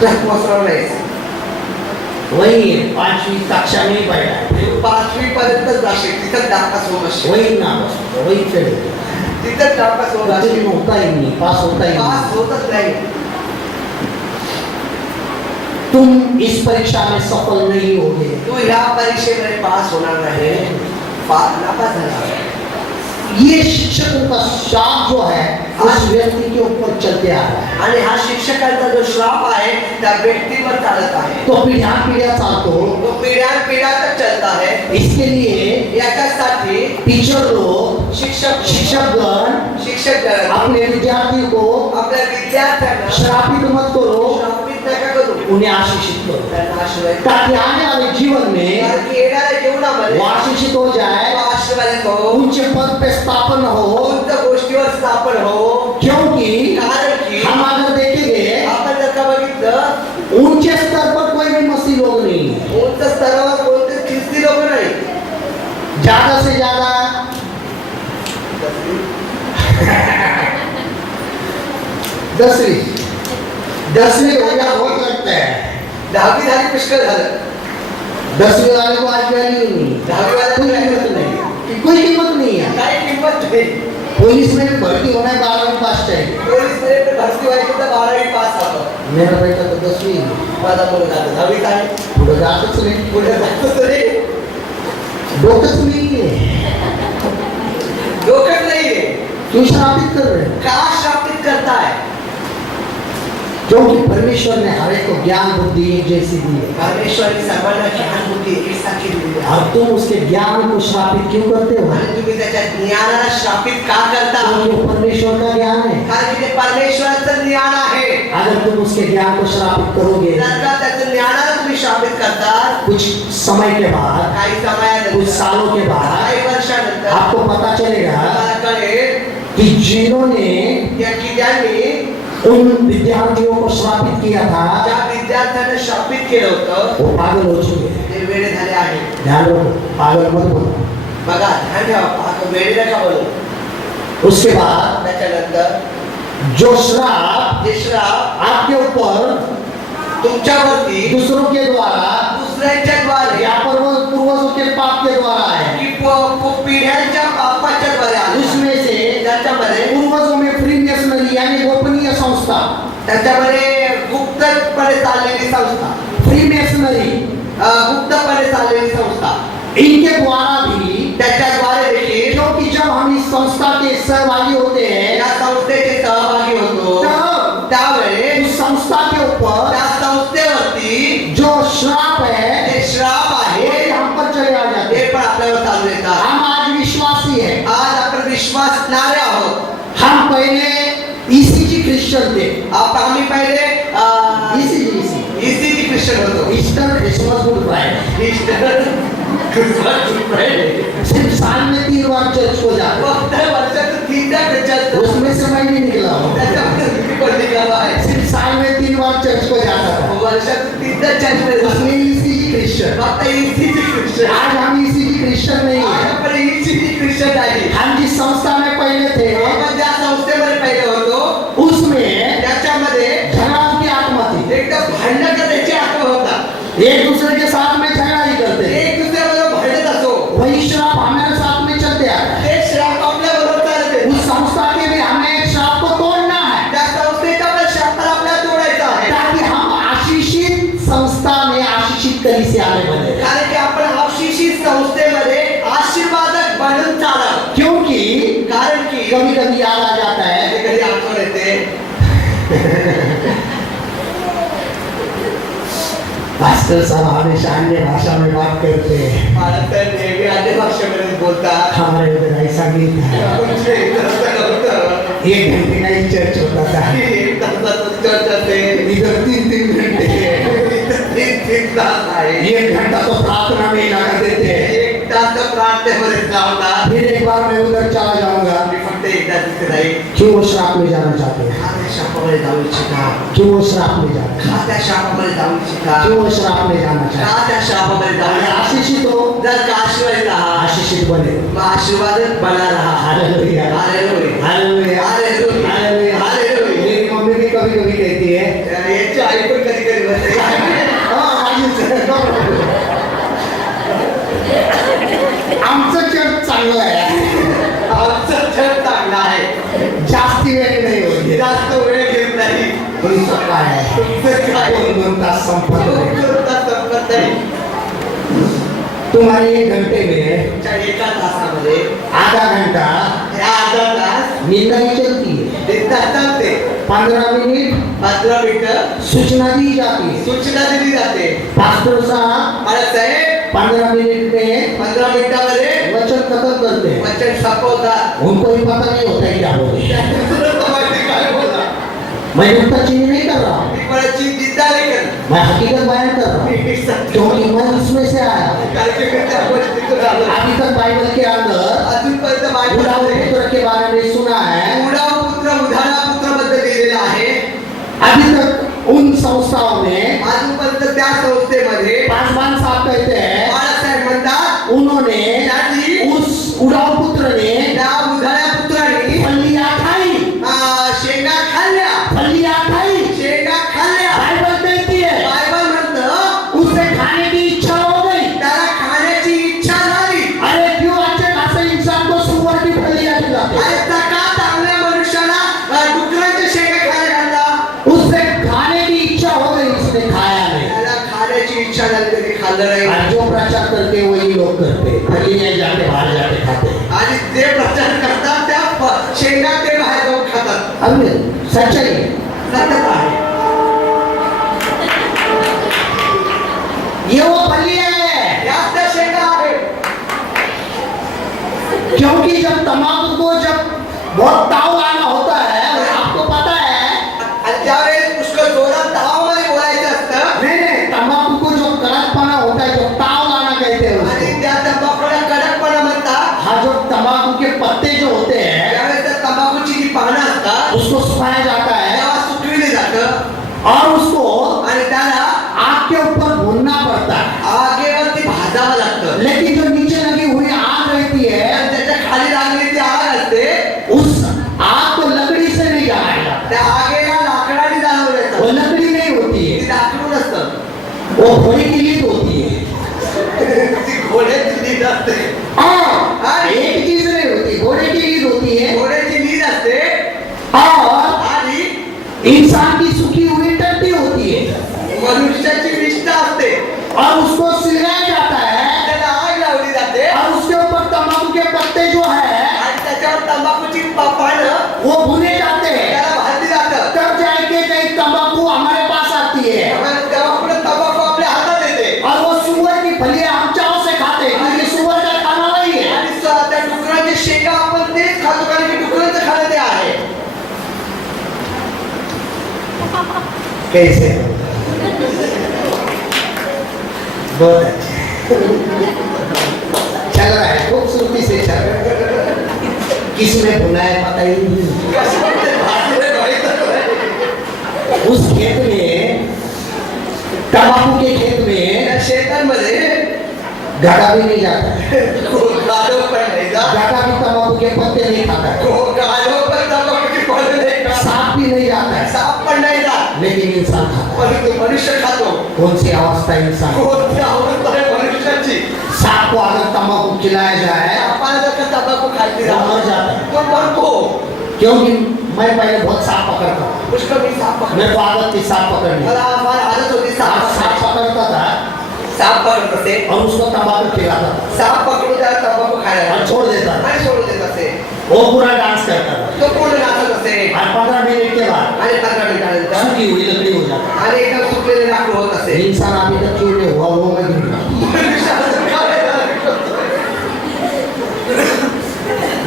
तुला पोहोचणार नाही. वही 5वीं कक्षा में ही बैठा है. 5वी पर्यंत जाशील तिथं नापास होऊ नशील. वही ना बस वही फेल. तिथं नापास होऊ कुछ नशील. होता ही नहीं, पास होता ही पास नहीं. होतच नाही. तुम इस परीक्षा में सफल नहीं होगे. तू ह्या परीक्षेमध्ये पास होणार नाही. नापास झाला. ये शिक्षकों का श्राप जो है उस व्यक्ति के ऊपर चलते आ रहा है. आणि हा शिक्षकांचा जो श्राप आहे त्या व्यक्तीवर चालत आहे. तो पिढ्या पिढ्या चालतो. तो पिढ्या तक चलता है. इसके लिए याच्यासाठी टीचर लोग शिक्षकगण शिक्षक अपने विद्यार्थी को आपल्या विद्यार्थ्यांना श्रापित मत करो, श्रापित नका करू. उन्हें आशीषित करो त्यांना आशीर्वाद करा. ताकि आने वाले जीवन में कारण की येणाऱ्या जीवनामध्ये वो आशीषित हो जाए, आशीर्वादित हो. ऊंचे पद पे स्थापन हो. कोणत्या गोष्टीवर स्थापन हो. क्योंकि कारण की हम अगर देखेंगे आपण जर का बघितलं ऊंचे स्तर पर कोई भी मसीह लोग नहीं है. कोणत्या स्तरावर कोणते ख्रिस्ती लोक नाही. ज्यादा से ज्यादा 10वीं हो गया बहुत लगता है. 10वी झाली पुष्कळ झालं. 10वीं वाले को आज वैल्यू नहीं, 10वी वाले कोई कीमत नहीं, कोई कीमत नहीं है. काही किंमत नाही. पुलिस में भर्ती होना है 12वीं पास चाहिए. पोलीस मध्ये पण भरती व्हायची तर 12वी पास होतो. मेरा बेटा तो 10वीं माझा मुलगा 10वीत आहे. पुढे जातच नाही. पुढे जातो तरी डोकंच नाही आहे. डोकं नाहीये. क्यों श्रापित कर रहे हैं? का श्रापित करताय? क्योंकि परमेश्वर ने हर एक को ज्ञान बुद्धि एक जैसी दी है. परमेश्वरी सर्वांना ज्ञान बुद्धी एकसारखी दिलेली आहे. और तुम उसके ज्ञान को श्रापित क्यों करते हो? आणि तुम्ही त्याच्या ज्ञानाला श्रापित का करता? क्योंकि वो परमेश्वर का ज्ञान है. कारण की ते परमेश्वराचं ज्ञान आहे. अगर तुम उसके ज्ञान को श्रापित करोगे जर का त्याचं ज्ञानाला तुम्ही श्रापित करता कुछ समय के बाद, काही कुछ समयानंतर सालों के बाद काही वर्षानंतर आपको पता चलेगा तुम्हाला कळेल कि जिन्होंने की त्यांनी उन विद्यार्थियों को श्रापित किया था ज्या विद्यार्थ्यांना श्रापित केलं होतं वो पागल हो चुके हैं. ते वेडे झाले आहेत. ध्यान रखो, पागल मत बोलो. बघा ध्यान ठेवा. आता वेडे नका बनू. उसके बाद त्याच्यानंतर जो श्राप जे श्राप आपके ऊपर तुमच्यावरती दूसरों के द्वारा दुसऱ्यांच्या द्वारे या पूर्वजों के पाप के द्वारा है, की पिढ्यांच्या पापाच्या द्वारे आले. उसमें से त्याच्यामध्ये पूर्वजों में फ्रीमेसनरी यानी गोपनीय संस्था, त्याच्यामध्ये गुप्तपणे चाललेली संस्था, फ्रीमेसनरी गुप्तपणे चाललेली संस्था, इनके द्वारा भी, त्याच्याद्वारे देखील क्योंकि जब हम इस संस्था के सहभागी होते हैं या संस्थेचे सहभागी होतो तब त्यावेळेस उस संस्था के ऊपर त्या संस्थेवरती जो श्राप है जे श्राप वो आहे भी हम पर चले आ जाते ते हैं. पण आपल्यावर चालू येतात. हम आज विश्वासी है. आज आपण विश्वासणारे आहोत. हम पहले ईसीजी क्रिश्चियन थे. आम्ही पहिले ईसीजी ईसीजी ख्रिश्चन होतो. Easter, Christmas, good Friday. Christmas good Friday सिर्फ साल में 3 बार चर्च को जाते. फक्त वर्षातून 3दा चर्च उसमें से मैं भी निकला हूँ. त्याच्यामध्ये किती पण निघाला आहे. सिर्फ साल में 3 बार चर्च को जाता था. वर्षातून 3दा इथं चर्चमध्ये उसने ईसीजी क्रिश्चियन, फक्त ईसीजी ख्रिश्चन. आज हम ईसीजी क्रिश्चियन नहीं है. आपण ईसीजी ख्रिश्चन आहे. हम जिस संस्था में पहले थे आपण ज्या संस्थेमध्ये पहिले होतो उसमें त्याच्यामध्ये झगड़ा की आत्मा थी. एकदम भांडण करण्याची आत्मा होता. एक दूसरे के साथ में झगड़ा ही करते थे. एक दुसऱ्याबरोबर भांडत असो. वही श्राप हमारे साथ में चलते आ रहा है. ते श्राप आपल्याबरोबर चालते. उस संस्था के भी हमें एक श्राप को तोड़ना है त्या संस्थेचा पण श्राप आपल्याला तोडायचा आहे. ताकि हम आशीषित संस्था में आशीषित कलीसिया में बने. कारण की आपण आशिषित संस्थेमध्ये आशीर्वादक बनून चालावं. क्योंकि कारण की कभी कभी याद आ जाता है कधी आठवण येते पास्टर साहब हमेशा अन्य भाषा में बात करते हैं. मला तर नेहमी अन्य भाषेमध्ये बोलतात. हमारे उधर ऐसा गीत है. तुमच्या इथं असं नव्हतं. 1 घंटे का ही चर्च होता था. एक तासाचं चर्च असते. इधर 3-3 घंटे. तीन तास आहे. 1 घंटा तो प्रार्थना में लगा देते हैं. एक तास तर प्रार्थनेमध्ये लावतात. फिर एक बार मैं उधर चला जाऊंगा. मी फक्त एकदा तिथे जाईल. क्यों वो श्राप में जाना चाहते हैं? खात्या शापामध्ये जाऊ इच्छिता. क्यों वो श्राप में जाना चाहते हैं? खात्या शापामध्ये जाऊ इच्छिता. क्यों वो श्राप में जाना चाहते हैं? खात्या शापामध्ये जाऊ अगर इच्छिता. आशीषित हो, जर का आशीर्वादित आहात, आशीषित बने. मग आशीर्वादक बना रहा. Hallelujah. Hallelujah. Hallelujah. Hallelujah. Hallelujah. Hallelujah. मेरी मम्मी भी कभी कभी कहती है याची आई पण कधी कधी म्हणते. आमचं चर्च चांगलं आहे. आमचं चर्च चांगलं आहे. जास्ती वेळ नाही होते. जास्त वेळ घेत नाही. तुमचं काय आहे? तुमचं काय? 2 तास संपत नाही. तुमचं संपत नाही. तुम्हारे 1 घंटे में तुमच्या एका तासामध्ये आधा घंटा या अर्धा तास निंदा ही चलती है. एक तास चालते. 15 मिनिट 15 मिनिटं सूचना दी जाती है. सूचना दिली जाते. पास्टर साहब मला साहेब 15 मिनट में 15 मिनिटामध्ये वचन खत्म करते हैं. वचन संपवतात. उनको ही पता नहीं होता है क्या बोले. दुसरं माहिती काय बोला. मैं उनका चीज नहीं कर रहा हूँ. मी कोणाची निंदा नाही करत. मैं हकीकत बयान कर रहा हूँ मी सत्य. क्योंकि मैं उसमें से आया. कारण की मी त्या परिस्थितीतून आलो. अभी तक बाइबल के अंदर अजूनपर्यंत उड़ाऊ बायबलमध्ये पुत्र के बारे में सुना है. उडाऊ पुत्र उधारा पुत्राबद्दल लिहिलेलं आहे. अभी तक उन संस्थाओं में अजूनपर्यंत त्या संस्थेमध्ये पासवान साहब कहते हैं बाळासाहेब म्हणतात उन्होंने त्यांनी उस उड़ाऊ पुत्र ने त्या उधाऱ्या पुत्राने फलियां खाई. शेंगा खाल्ल्या. फलियां खाई. शेंगा खाल्ल्या. बाइबल कहती है बायबल म्हणतं उससे खाने की इच्छा हो गई. त्याला खाण्याची इच्छा झाली. अरे क्यों अच्छे खासे इंसान को सुअर की फलियां खिलाते हैं? अरे का चांगल्या मनुष्याला डुकरांच्या शेंगा खायला घालता. उससे खाने की इच्छा हो गई, उसने खाया नहीं. त्याला खाण्याची इच्छा झाली तरी खाल्लं नाही. और जो प्रचार करते हैं वही लोग करते हैं. फलियां जाके बाहर जाके खाते हैं. आणि ते प्रचार करतात त्या शेंगा ते बाहेर जाऊन खातात. अब सच्चाई सत्यता आहे. ये वो फलियां है. याच त्या शेंगा आहेत. क्योंकि जब तंबाकू को जब बहुत ताव आना होता है और आपको पता है आणि त्यावेळेस पुष्कळ जोरात तावामध्ये बोलायचं असतं. नहीं तंबाकू को जो कड़कपना होता है, जो ताव आना कहते हैं आणि उसको. त्या तंबाखूला कडकपणा म्हणतात. हाँ, जो तंबाकू के पत्ते जो होते हैं त्यावेळेस त्या तंबाखूची जी पानं असतात उसको सुखाया जाता है तेव्हा सुकविले जातं. और उसको आणि त्याला आग के ऊपर भूनना पड़ता है. आगेवरती भाजावं लागतं. लेकिन जो नीचे लगी हुई आग रहती है आणि त्याच्या खाली लागलेली ती आग असते. उस आग को लकड़ी से नहीं जलाया. त्या आगेला लाकडाने जाळवलं वो जातं. लकड़ी नहीं होती ती है, लाकडून असतं. वो घोड़े की लीद होती है. ती घोड्याची लीद असते. और एक चीज नहीं होती, घोड़े की लीद होती है. घोड्याची लीद असते. और आणि इंसान की सूखी हुई टट्टी होती है मनुष्याची विष्ठा असते. और उसको सिलगाया जाता है त्याला आग लावली जाते. और उसके ऊपर तंबाकू के पत्ते जो है आणि त्याच्यावर तंबाखूची पानं वो भुने जाते हैं. त्याला भाजली जातं. तब जाके कहीं तंबाकू हमारे पास आती है तेव्हा पुढे तंबाखू आपल्या हातात येते. और वो सुअर की फलियां हम चाव से खाते हैं क्योंकि सुअर का खाना वही है. आणि त्या डुकरांच्या शेंगा आपण तेच खातो कारण की डुकरांचं खाणं ते आहे. कैसे बहुत अच्छा चल रहा है, खूबसूरती से चल रहा है. किसने बुलाया पता ही नहीं. उस खेत में तंबाकू के खेत में त्या शेतांमध्ये गधा भी नहीं जाता है, गाढव पण नाही जात. गधा भी तंबाकू के पत्ते नहीं खाता है, गाढव पण तंबाखूची फळं नाही खात. सांप भी नहीं जाता है, साप पण नाही जात. लेकिन इंसान खाता है. परंतु मनुष्य खातो. कौन सी अवस्था है इंसान की? कोणती अवस्था आहे मनुष्याची? सांप को अगर तंबाकू खिलाया जाए आपण जर का तंबाखू खाल्ली वो मर जाता है. तो मरतो. क्योंकि मैं पहले बहुत सांप पकड़ता था, पुष्कळ मी साप पकडतो. मेरे को आदत थी सांप पकड़ने. मला फार आदत होती आज सांप साप पकड़ता था साप पकडत असे. और उसको तंबाकू खिलाता था साप पकडून त्याला तंबाखू खायला और छोड़ देता था. आणि सोडून देत असे. वो पूरा डांस करता था तो पूर्ण नाचत असे. और 15 मिनट के बाद आणि 15 मिनिटानंतर सूखी हुई लकड़ी हो जाता आणि एकदम सुकलेले लाकूड होत असे. है. इंसान अभी तक क्यों नहीं हुआ वो मैं गिर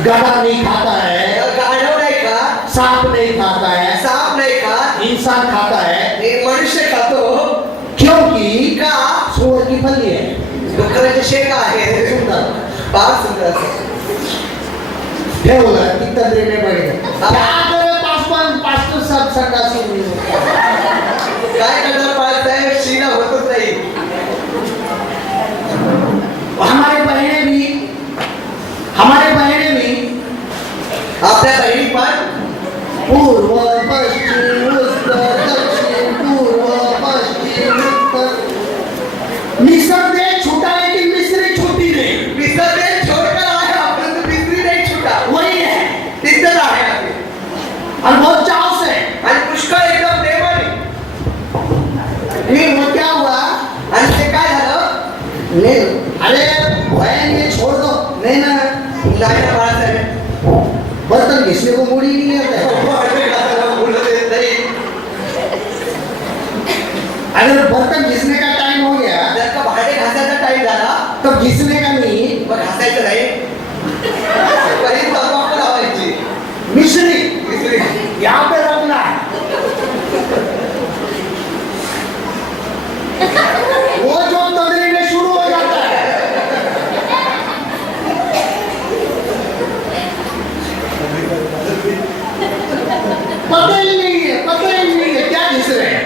गधा नहीं खाता है, गाढव नाही का? सांप नहीं खाता है, साप नाही का? इंसान खाता है. एक मनुष्य खातो. क्योंकि का? सूअर की फली है. डुकराचे शेक आहे. सुंदर फार सुंदर असे. ठेवलं की तंद्रीने बघितलं क्या करे पाच तो सब संडासी हुई. काय करणार बाळासाहेब? शिणा होतच नाही. हमारे बहने भी आपल्या बहिणी पण पूर्व पश्चिम उत्तर दक्षिण पूर्व पश्चिम उत्तर निसर्ग छूटा लेकिन मिस्री छूटी नहीं. विसरले छोटा आहे. आपण तर विसरी नाही छोटा. वही है तिथं आहे आपली. और बहुत चाव से. आणि पुष्कळ एकदम प्रेमाने. ये वो क्या हुआ? आणि ते काय झालं? नहीं अरे बहन ये छोड़ दो. नहीं ना नाही ना बाळासाहेब. बर्तन घिसने को मुड़ी नहीं आता है. बोलत येत नाही. अगर बर्तन घिसने का टाइम हो गया जर का भांडे घासायचा टाइम झाला तो घिसने का नहीं मग घासायचं नाही. पहिले तंबाखू लावायची. मिश्री विसरी. यहाँ पे रखना है. वो जो तंद्री में शुरू हो जाता है. पता ही नहीं है क्या घिस रहे हैं.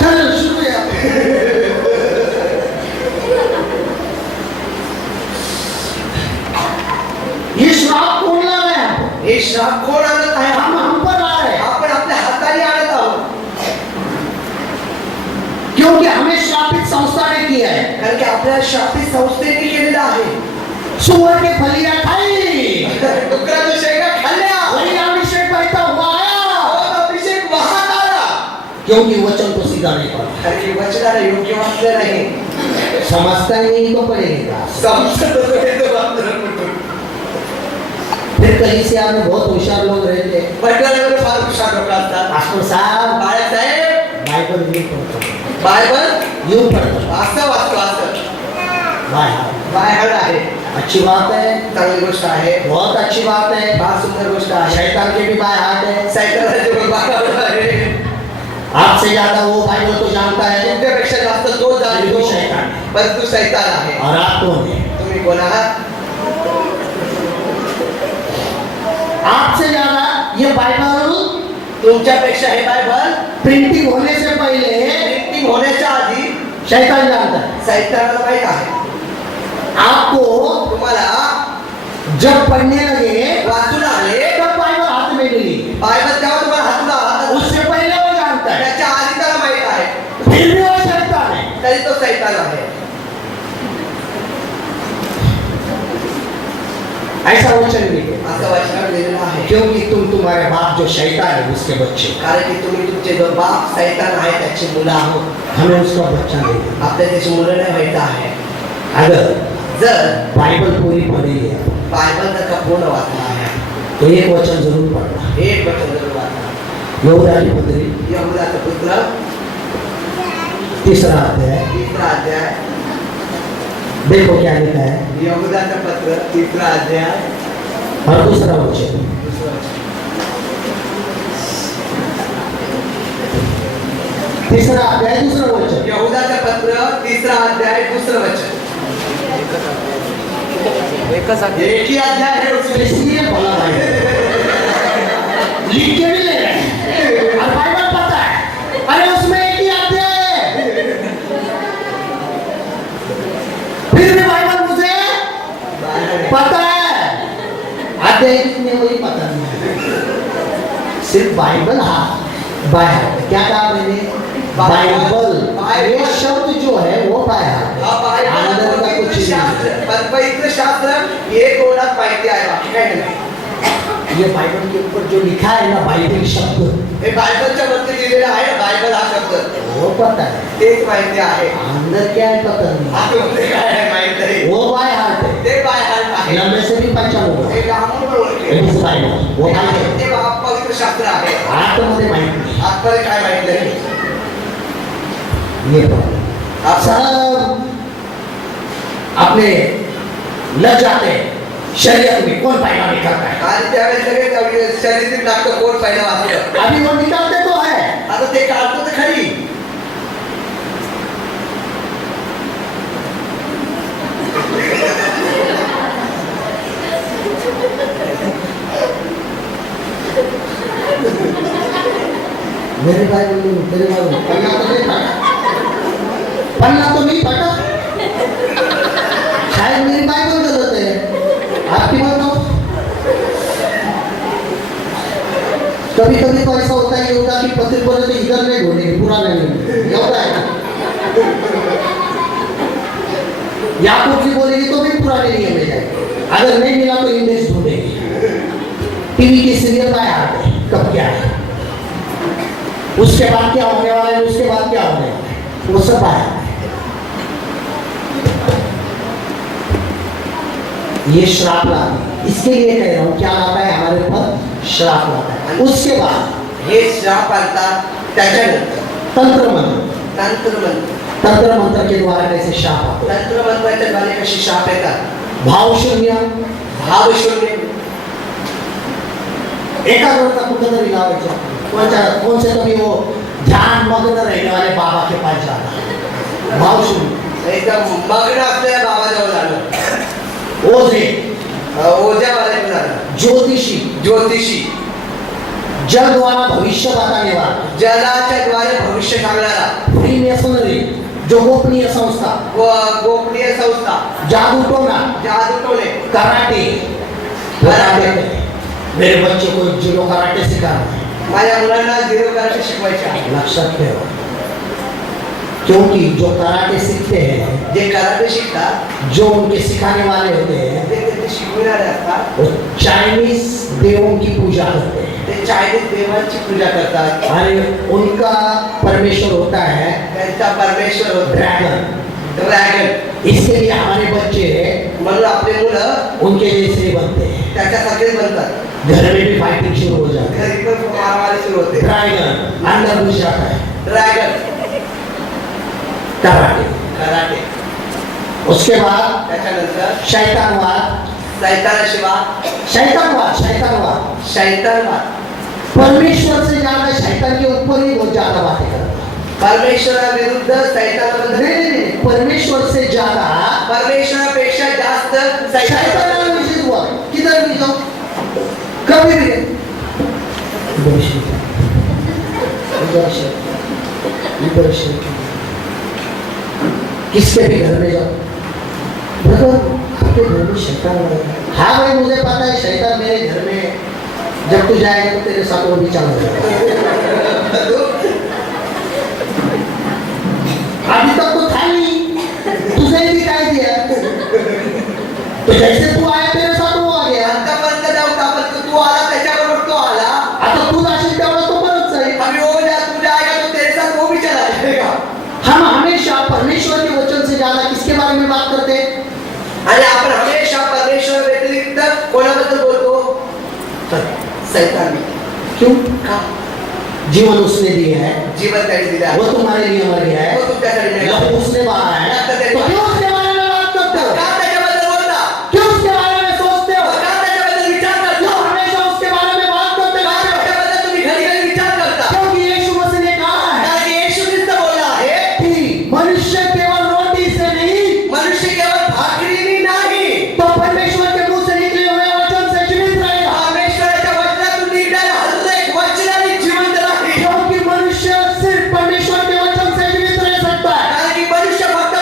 चलो शुरू है. ये श्राप कौन ला रहे हैं आपको? हे श्राप कोण आणत आहे? हम पर ला रहे हैं आपण आपल्या हाताने आणत आहोत. क्योंकि हमें श्रापित संस्था ने किया है. कारण की आपल्या शापित संस्थेने केलेलं आहे. सुअर के फलिया खाई डुकराच्या शेंगा खाल्ल्या. वही अभिषेक बहता हुआ आया. और अभिषेक वाहत आला. क्योंकि वचन को सीधा नहीं पड़ा. कारण की वचनाला योग्य वाचलं नाही. समझता ही नहीं तो पड़ेगा. समजत होतं हे तर वाचलं कुठून. फिर कहीं से आपने बहुत होशियार लोग रहते हैं. पटकन फार हुशार लोक असतात. पास्टर साहब बाळासाहेब बाइबल यूं पढ़ता बायबल यूं पढ़ता असं वाचतो असं. बायहड आहे. अच्छी बात है. चांगली गोष्ट आहे. बहुत अच्छी बात है. फार सुंदर गोष्ट आहे. शैतान के भी बाय हाथ है. सायकलाचे पण बायहड आहे. आपसे ज्यादा वो बाइबल को जानता है तुमच्यापेक्षा जास्त तो जाणतो. तो शैतान. पण तू शैतान आहे. और आप कौन है? तुम्ही कोण आहात? आपसे ज्यादा ये बाइबल तुमच्यापेक्षा हे बायबल प्रिंटिंग होने से पहले प्रिंटिंग होण्याच्या आधी शैतान जानता है. साहित्याला माहित आहे. आपको तुम्हाला जब पढ़ने लगे वाचून आले तब बाइबल हाथ में मिली. बायबल तेव्हा तुम्हाला हातला हातात. उससे पहले वो जानता है. त्याच्या आधी त्याला माहित आहे. फिर भी वो शैतान है. तरी तो शैतान आहे. ऐसा वचन भी है. असं वचनात लिहिलेलं आहे. क्योंकि तुम तुम्हारे बाप जो शैतान है उसके बच्चे. कारण की तुम्ही तुमचे जो बाप शैतान आहे त्याची मुलं आहोत. हमें उसका बच्चा नहीं है. आपल्या त्याची मुलं नाही व्हायचं आहे. अगर जर बाइबल पूरी पढ़ी है बायबल जर का पूर्ण वाचला आहे तो एक वचन जरूर पढ़ना. एक वचन जर वाचला. यहूदा की पत्री यहूदाचा पुत्र 3रा अध्याय. 3रा अध्याय. देखो क्या लिखा है. यहूदाचं पत्र 3रा अध्याय. और 2रा वचन. 3रा अध्याय 2रा वचन. यहूदाचं पत्र 3रा अध्याय 2रं वचन. एक ही अध्याय है उसमें. इसलिए बोला भाई लिख के भी ले रहे हैं और बाइबल पता है. अरे उसमें पता है, अध्याय कितने वही पता नहीं, सिर्फ बाइबल। हाँ बाय हार्ट, क्या कहा मैंने? बाइबल, ये शब्द जो है वो बाय हार्ट, अंदर का कुछ नहीं। पवित्र शास्त्र ये कोणात माहिती आहे, बाकी काय नाही। ये बाइबल के ऊपर जो लिखा है ना, बाइबल शब्द, हे बायबलच्या वरती लिहिलेलं आहे ना, बायबल हा शब्द, वो पता है, तेच माहिती आहे। अंदर क्या है पता नहीं, आतमध्ये काय आहे माहित नाही, वो बाय हार्ट है। ते बाय हार्ट आहे। लंबे से भी पहचान होगा, ते लांबून पण ओळखेल। इट इज बाइबल, वो बाइबल ते पवित्र शास्त्र आहे। आतमध्ये माहिती, आतमध्ये काय माहित नाही, ये बात सब अपने लग जाते हैं। शरीयत में कौन पहला निकलता है? आणि त्यावेळेस सगळे शरीरातील नाटक कोण पहिला वाचलं? अभी वो निकलते तो है, आता ते काढतो तर खरी। मेरे भाई बोले तेरे भाई पन्ना तो नहीं फटा, शायद मेरी बाइबल गलत है, आपकी बताओ। कभी कभी तो ऐसा होता है कि पति बोले तो इधर नहीं ढूंढेंगे, पुराना नहीं होता है। याकूब जी बोलेगी तो भी पुराने नियम में जाएंगे, अगर नहीं मिला तो इंग्लिश ढूंढेंगे। टीवी की सीरियल आया है, कब क्या है, उसके बाद क्या होने वाला है, उसके बाद क्या होने वाला है, वो सब आया है। ये श्राप लाता है, इसके लिए कह रहा हूं, क्या लाता है हमारे ऊपर? श्राप लाता है। उसके बाद हे श्राप आणतात, त्याच्यानंतर तंत्र मंत्र, तंत्र मंत्र के द्वारा कैसे श्राप आते हैं? तंत्र मंत्राच्या द्वारे कशी श्राप येतात? भाव शून्य, भाव शून्य, एकाग्रता कुठं तरी लावायचं। कौन से कभी वो ध्यान मग्न रहने वाले बाबा के पास जाना, भाव शून्य, एकदम मग्न असलेल्या बाबाजवळ जाणं, ओझे, ओझ्यावाल्याकडे जाणं, ज्योतिषी, जल द्वारा भविष्य बताने वाला, जलाच्या द्वारे भविष्य सांगणारा, फ्रीमेसनरी जो गोपनीय संस्था, गोपनीय संस्था, जादू टोने, कराटे। मेरे बच्चे को जुडो कराटे सिखाना है, माझ्या मुलांना जुडो कराटे शिकवायचे आहे। लक्षात ठेवा, क्योंकि जो कराटे सीखते हैं, जे कराटे शिकतात, जो उनके सिखाने वाले होते हैं, ते शिकवणारे असतात, वो चाइनीज देवों की पूजा करते हैं, ते चायनीज देवांची पूजा करतात, और उनका परमेश्वर होता है त्यांचा परमेश्वर होता ड्रैगन। इसके लिए हमारे बच्चे म्हणून आपले मुलं उनके जैसे बनते हैं, त्याच्यासारखेच बनतात, घर में भी फाइटिंग शुरू हो जाती है, घरी पण मारामारी सुरू होते, ड्रैगन अंदर घुस जाता है, ड्रॅगन, कराटे। उसके बाद त्याच्यानंतर शैतानवाद, शैतानवाद, परमेश्वर से ज्यादा शैतान के ऊपर ही बहुत ज्यादा बातें करता है। परमेश्वराविरुद्ध शैतानाबद्दल, नहीं, परमेश्वर से ज्यादा परमेश्वरापेक्षा जास्त शैतानाविषयी हुआ, किधर भी जाओ, कभी भी किसके भी घर में जाओ, ब्रदर आपके घर में शैतान हो रहा है। हाँ भाई मुझे पता है शैतान मेरे घर में, जब तू जाएगा तो तेरे साथ वो भी चालू जाएगा। अभी तक तो था नहीं, तुझे ही दिखाई दिया, तो जैसे तू आया तेरे साथ वो आ गया, आतापर्यंत नव्हता, पण तू आला त्याच्याबरोबर तो आला, आता तू जाशील तेवढा तो परत जाईल। अभी वो तू जाएगा तो तेरे साथ वो भी चला जाएगा। हम हमेशा परमेश्वर के वचन से ज्यादा किसके बारे में बात करते हैं? आणि आपण हमेशा परमेश्वर व्यतिरिक्त कोणाबद्दल बोलतो? शैतान। क्यों? जीवन उसने दिया है, जीवन त्याने दिला आहे, वो तुम्हारे लिए मर गया है, वो तुमच्यासाठी मेला आहे, लहू उसने बहाया है, तो क्यों उसके बारे में बात करते हो? का त्याच्याबद्दल बोलता? क्यों उसके बारे में सोचते हो? का त्याच्याबद्दल विचार करता? क्यों हमेशा उसके बारे में बात करते का रहते हो? त्याच्याबद्दल तुम्ही घरी घरी विचार करता? क्योंकि यीशु मसीह ने कहा है कारण की येशू ख्रिस्त बोलला आहे कि मनुष्य केवल रोटी से नहीं, मनुष्य केवळ भाकरीने नाही, तो परमेश्वर के मुंह से निकले हुए वचन से जीवित रहेगा। परमेश्वराच्या वचनातून निघणाऱ्या हर एक वचनाने जिवंत राहील। क्योंकि मनुष्य सिर्फ परमेश्वर के वचन से जीवित रह सकता है। कारण की मनुष्य फक्त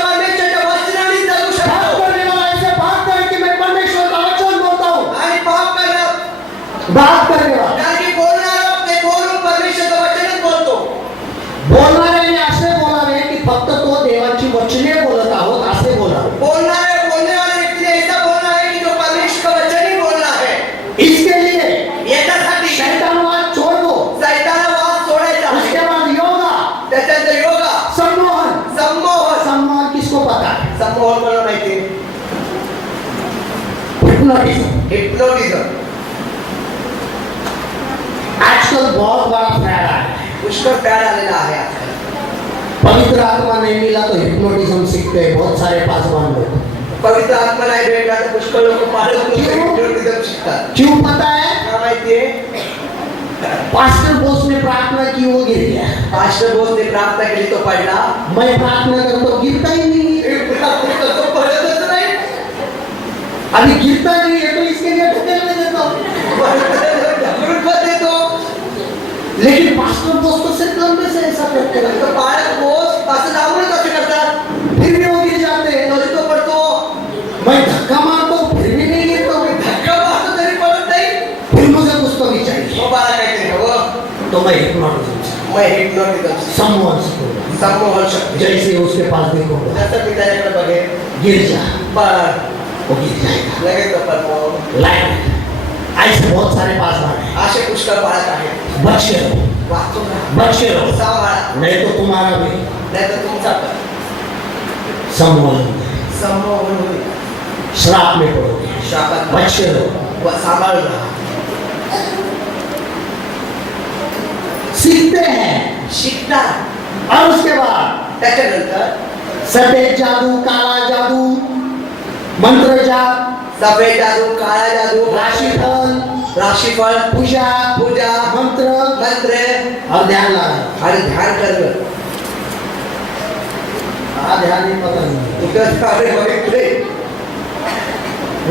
हिप्नोटिज्म हिप्नोटिज्म आजकल बहुत बड़ा फैला है। पुष्कळ फॅड आलेला आहे आजकाल. पवित्र आत्मा नहीं मिला तो हिप्नोटिज्म सीखते हैं बहुत सारे पासवान लोग। पवित्र आत्मा नाही भेटला तर पुष्कळ लोक हिप्नोटिझम शिकतात. क्यों पता है? का माहितीये? पास्टर बोस ने प्रार्थना की, वो गिर गया। पास्टर बोसने प्रार्थना केली तो पडला. मैं प्रार्थना करता हूँ, गिरता ही नहीं। तो पडतच नाही. अभी गिरता नहीं है तो इसके लिए ढकेलने देता हूँ। ढकलून पण देतो. लेकिन पास्टर बोस तो सिर्फ लंबे से ऐसा करते हैं, तर पास्टर बोस असं लावूनच असे करतात. फिर भी वो गिर जाते हैं। तरी तो पडतो. मैं धक्का मारता हूँ फिर भी नहीं गिरता हूँ। धक्का मारतो तरी पडत नाही. फिर मुझे कुछ तो भी चाहिए, तो बाळा काहीतरी हवं. तो मैं हिप्नोटिज्म मैं हिप्नोटिझम सम्मोहन सीखूंगा। संमोहन शक्ती. जैसे उसके पास देखूंगा, जसं मी त्याच्याकडे बघेन गिर जा, पण वो गिर जाएगा। लगेच तो पडतो. लाइट ऐसे बहुत सारे पासवान हैं। असे पुष्कळ बाळक आहेत. बच के रहो, वाचून राहा. बच के रहो, सांभाळा. नहीं तो तुम्हारा भी नाही तर तुमचा पण सम्मोहन, संमोहन होईल. श्राप में पड़ोगे। शापात बच के रहो, सांभाळून राहा. सीखते हैं शिकतात. और उसके बाद त्याच्यानंतर सफेद जादू, काला जादू, मंत्र जाप, सफेद जादू, काळा जादू, राशिफल, राशीफळ, पूजा, पूजा, मंत्र मंत्र और ध्यान लगाना। आणि ध्यान करणं. ध्यान नहीं पता नहीं, तुझं कार्य बघितले.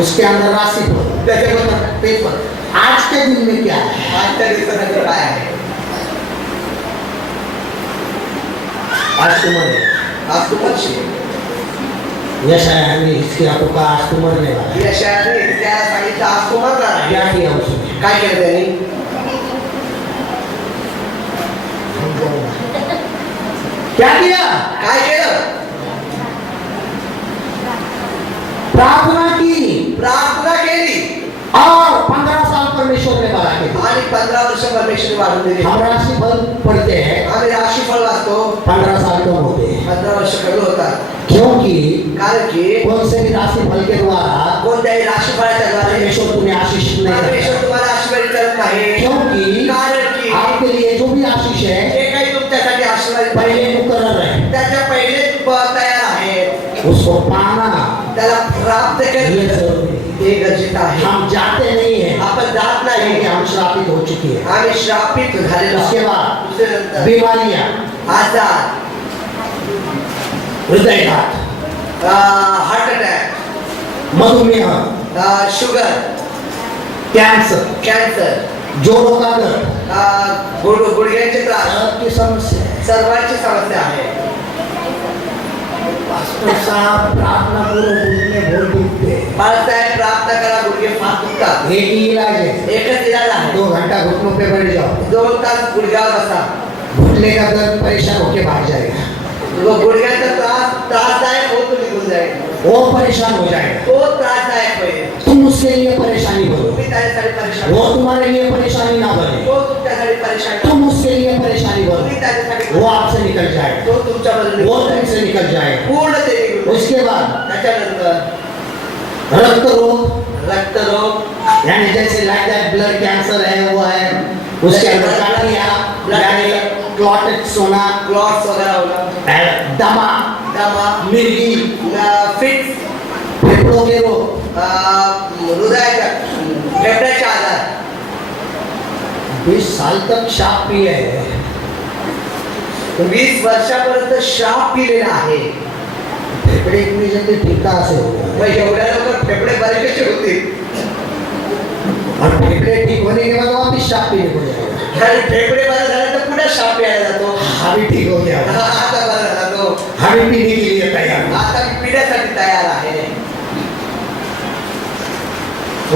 उसके अंदर राशिफल, त्याच्याबद्दल पेपर, आज के दिन में क्या है, आजच्या दिवसानंतर काय आहे. आज तुम्हारे आज तू म्हणशील यशाया ने हिजकिय्याह को कहा आज तुम मरने वाला है। यशायाने हिजकिय्याला सांगितलं आज तू मरणार आहे. क्या किया उसने? काय केलं त्याने? क्या किया? काय केलं? प्रार्थना की प्रार्थना केली और 15 साल परमेश्वर ने बढ़ा के दिया। आणि 15 वर्ष परमेश्वरने वाढून दिली. हम राशिफल पढ़ते हैं, आम्ही राशीफळ वाचतो. 15 साल कम होते हैं, 15 वर्ष कमी होतात. क्योंकि कारण की कौन से भी राशिफल के द्वारा कोणत्याही राशीफळाच्या द्वारे परमेश्वर तुम्हें आशीष नहीं परमेश्वर करता। तुम्हाला आशीर्वाद करत नाही. क्योंकि कारण की आपके लिए जो भी आशीष है जे काही तुमच्यासाठी आशीर्वाद पहले मुकर्रर है, त्याच्या पहिले तयार आहे. उसको पाना त्याला प्राप्त ये करणं जरूरी है। हे गरजेचं आहे. हम जाते नहीं हैं आपण जात क्योंकि नाही. हम श्रापित हो चुके हैं। आम्ही श्रापित झालेलो उसके आहोत. बाद दुसऱ्यानंतर बीमारियां, आजार, हृदयघात, हार्ट अटॅक, मधुमेह, शुगर, कैंसर, कॅन्सर, जोड़ों का दर्द, गुडघ्याचे त्रास, की समस्या है। सर्वांची समस्या आहे. पास्टर साहब प्रार्थना करो, घुटने बहुत दुखते हैं। बाळासाहेब प्रार्थना करा, गुडघे फार दुखतात. एक ही इलाज है, एकच इलाज आहे. 2 घंटा घुटनों पे बैठ जाओ, 2 तास गुडघ्यावर बसा. घुटने का दर्द परेशान होके भाग जाएगा, गुडघ्याचा त्रासदायक होतो निघून जाईल. वो परेशान हो जाएगा। तो त्रासदायक होईल. तुम उसके लिए परेशानी बनो, तुम्ही त्याच्यासाठी परेशान, वो तुम्हारे लिए परेशानी ना बने। तो तुमच्यासाठी परेशान, तुम उसके लिए परेशानी तुम्ही बनो, त्याच्यासाठी वो आपसे निकल जाएगा, तो तुमच्या वो तुमसे निकल जाएगा। पूर्ण ते निघून जाईल. उसके बाद त्याच्यानंतर रक्त रोग, रक्तरोग, यानी जैसे लाइक दैट ब्लड कैंसर है, वो है, उसके अंदर गाठिया, यानी क्लॉटेड सोना, क्लॉट्स वगैरह होणं, दमा, दमा, मिर्गी, फिट्स, फेफड़ों के रोग, हृदयाच्या फेफड्याचे आजार. 20 साल तक शाप पिए है, 20 वर्षापर्यंत श्राप पिलेला आहे. फेफड़े की वजह से टीका से हो गया। मग एवढ्या लवकर फेफडे बरे कसे होतील? और फेफड़े ठीक होने के बाद वापिस शाप पीने को जाएगा। आणि फेफडे बरे झाले तर पुन्हा श्राप प्यायला जातो. हाँ भी ठीक हो गया, आता बरा जातो. हाँ भी पीने के लिए तैयार हूँ। आता मी पिण्यासाठी तयार आहे.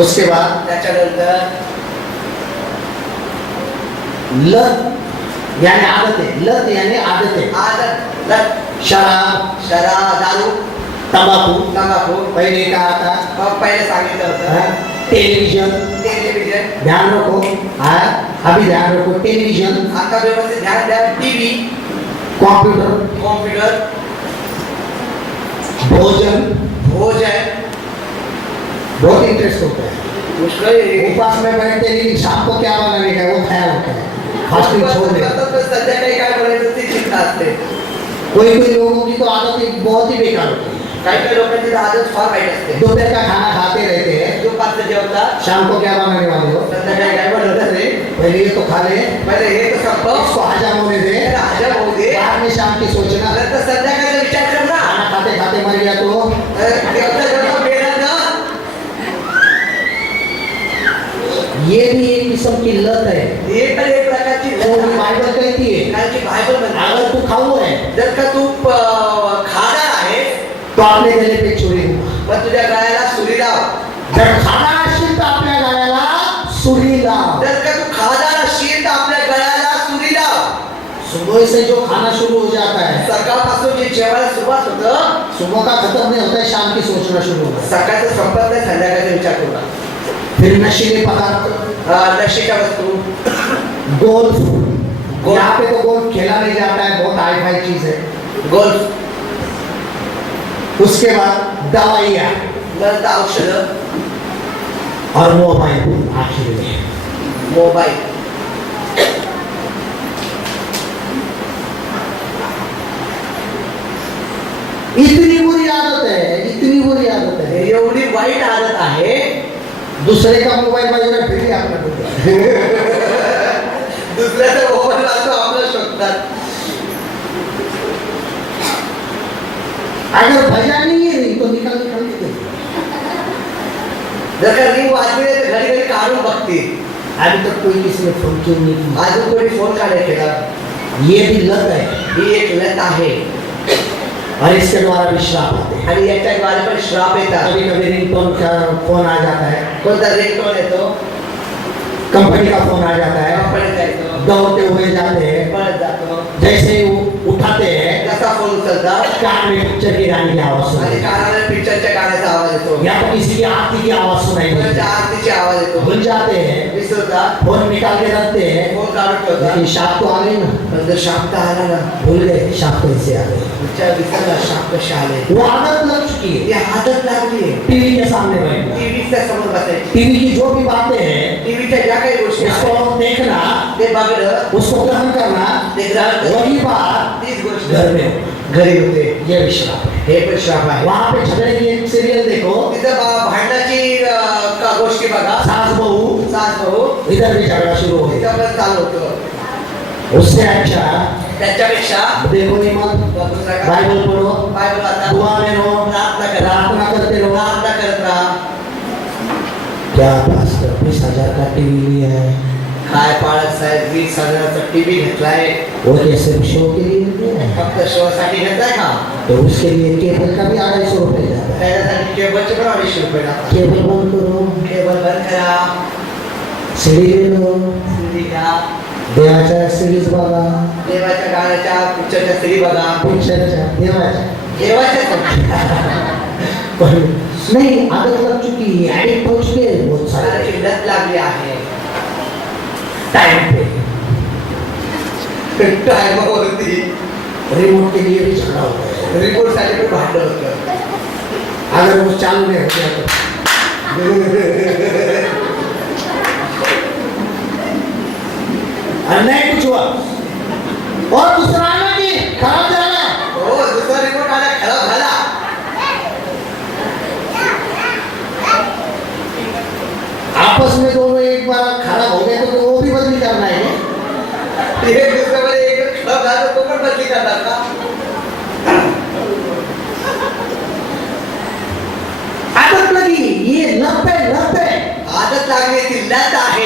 उसके बाद त्याच्यानंतर लत यानी आदतें, लत यानी आदतें, आदत, लत, शराब, शराब, दारू, तंबाकू, तंबाखू. पहले कहा था, मग पहिले सांगितलं होतं. हाँ, टेलीविजन, टेलिव्हिजन. ध्यान रखो, हाँ, अभी ध्यान रखो, टेलीविजन, आता व्यवस्थित ध्यान द्या. टीव्ही, कंप्यूटर, कॉम्प्युटर, भोजन, भोजन, बहुत इंटरेस्ट होता है। पुष्कळ आहे. उपास में बैठते लेकिन शाम को क्या बनाने का वो ख्याल होता है, फास्टिंग छोड़ने का। करतात, पण संध्याकाळी काय बनायचं ती चिंता असते. कोई कोई लोगों की तो आदत एक बहुत ही बेकार होती है, काही काही लोकांची तर आदत फार वाईट असते. दोपहर का खाना खाते रहते हैं, दुपारचं जेवतात, शाम को क्या बनाने वाले हो, संध्याकाळी काय बनवतात रे. पहले ये तो खा ले, पहिले हे तर संपव, इसको हजम होने दे, राजा होऊ दे, बाद में शाम की सोचना। नंतर संध्याकाळचा विचार कर ना. खाना खाते खाते मर गया तो जेवता जेवता मेला ना. ये भी एक किस्म की लत है, हे पण एक प्रकारची जो लत आहे. बाइबल कहती है कारण की बायबल म्हणते, अगर तू खाऊ है जर का तू खाणार आहेस, तो आपले गले पे चोरी हुआ। मग तुझ्या गळ्याला सुरी लाव. जर खाना असशील तर आपल्या गळ्याला सुरी लाव। जर का तू खाणार असशील तर आपल्या गळ्याला सुरी लाव. सुबह से जो खाना शुरू हो जाता है, सकाळपासून जे जेवायला सुरुवात होतं, सुबह का खत्म नहीं होता है, शाम की सोचना शुरू होता है। सकाळचं संपत नाही, संध्याकाळचा विचार करू. फिर नशीले पदार्थ, नशेच्या वस्तू, गोल्फ, यहाँ पे तो गोल्फ खेला नहीं जाता है, बहुत हाई फाई चीज है। गोल्फ, उसके बाद दवाइयाँ नंतर औषधं, और मोबाइल आखिर में। मोबाईल. इतनी बुरी आदत है, इतनी बुरी आदत है, एवढी वाईट आदत आहे. दूसरे का मोबाइल बजाना फिर भी आपने दुसऱ्याचा मोबाईल असतो आपलं शोधतात. अगर भजा नहीं है रिंग तो निकाल निकाल के देखो। जर का रिंग वाजली तर घडी घडी काढून बघते. अभी तक कोई किसी ने फोन क्यों नहीं किया? अजून कोणी फोन का नाही केला. ये भी लत है, ही एक लत आहे और इसके द्वारा भी श्राप आते हैं। आणि याच्या द्वारे पण श्राप येतात. कभी कभी रिंगटोन का फोन आ जाता है, कोणता रिंगटोन येतो, कंपनी का फोन आ जाता है, कंपनीचा येतो, दौड़ते हुए जाते हैं, पळत जातो. जैसे ही वो उठाते हैं जसा फोन उचलतात कान में पिक्चर की गाने की आवाज आणि सुनाई, कानाला पिक्चरच्या गाण्याचा आवाज येतो, या तो किसी की आरती की आवाज सुनाई देती कोणाच्या है। आरतीची आवाज येतो. भूल जाते हैं, विसरतात, फोन निकाल के रखते हैं, फोन काढून ठेवतात. लेकिन शाप तो आ गई ना, पण जर शाप तर आला ना, भूल गए शाप कैसे आ गए। विचार विसरला शाप कसे आले. वो आदत लग चुकी है, ही आदत लागली आहे. टीवी के सामने बैठना, टीव्हीच्या समोर बसायची, टीवी की जो भी बातें हैं टीव्हीच्या ज्या काही गोष्टी आहेत, उसको देखना, ते बघणं, उसको ग्रहण करना, ते ग्रहण करणं, वही बात तीच गोष्ट घर में घरी होते. ये भी श्राप है। हे पण श्राप आहे. वहां पे झगड़े की एक सीरियल देखो, तिथं भांडणाची का गोष्टी बघा. सास बहू, सास भाऊ इधर भी झगड़ा शुरू हो गया। तिथं पण चालू होतं. उससे अच्छा त्याच्यापेक्षा देखो ही मत, दुसरा का? बाइबल पढ़ो, बायबल वाचा, दुआ में रहो, प्रार्थना करा, प्रार्थना करते रहो। प्रार्थना करत राहा. क्या पास्टर 20,000 का टीवी लिया है, काय पाळत साहेब 20,000चा टीव्ही घेतलाय, वो क्या सिर्फ शो के लिए लिया है? फक्त शो साठी घेतलाय का? तो उसके लिए केबल का भी 250 रुपये जाता है। त्याच्यासाठी केबलचे पण 250 रुपये लागतात. केबल बंद करो, केबल बंद करा, सीडी ले लो, सीडी घ्या, देवाच्या सिरीज बघा, देवाच्या गाण्याच्या पिक्चरच्या सीडी बघा. पिक्चरच्या देवाच्या, देवाच्या पण नहीं आदत लग चुकी है, एडिक्ट हो चुके हैं बहुत सारे। लत लागली आहे. टाइम पे टायमावरती रिमोट के लिए भी झगड़ा होता है, रिपोर्ट साठी पण भांडण होतं. अगर वो चालू नहीं हो गया तो और नहीं कुछ हुआ और दूसरा आना कि खराब जाना, हो, दुसरा रिपोर्ट आला, खराब झाला. आपस में दोनों एक बार खराब हो गए तो वो भी बदली करना है। एक दुसऱ्यामध्ये एक खराब झाला तो पण बदली करणार का? आदत लगी, ये लत है, लत है। आदत लागली ती लत आहे.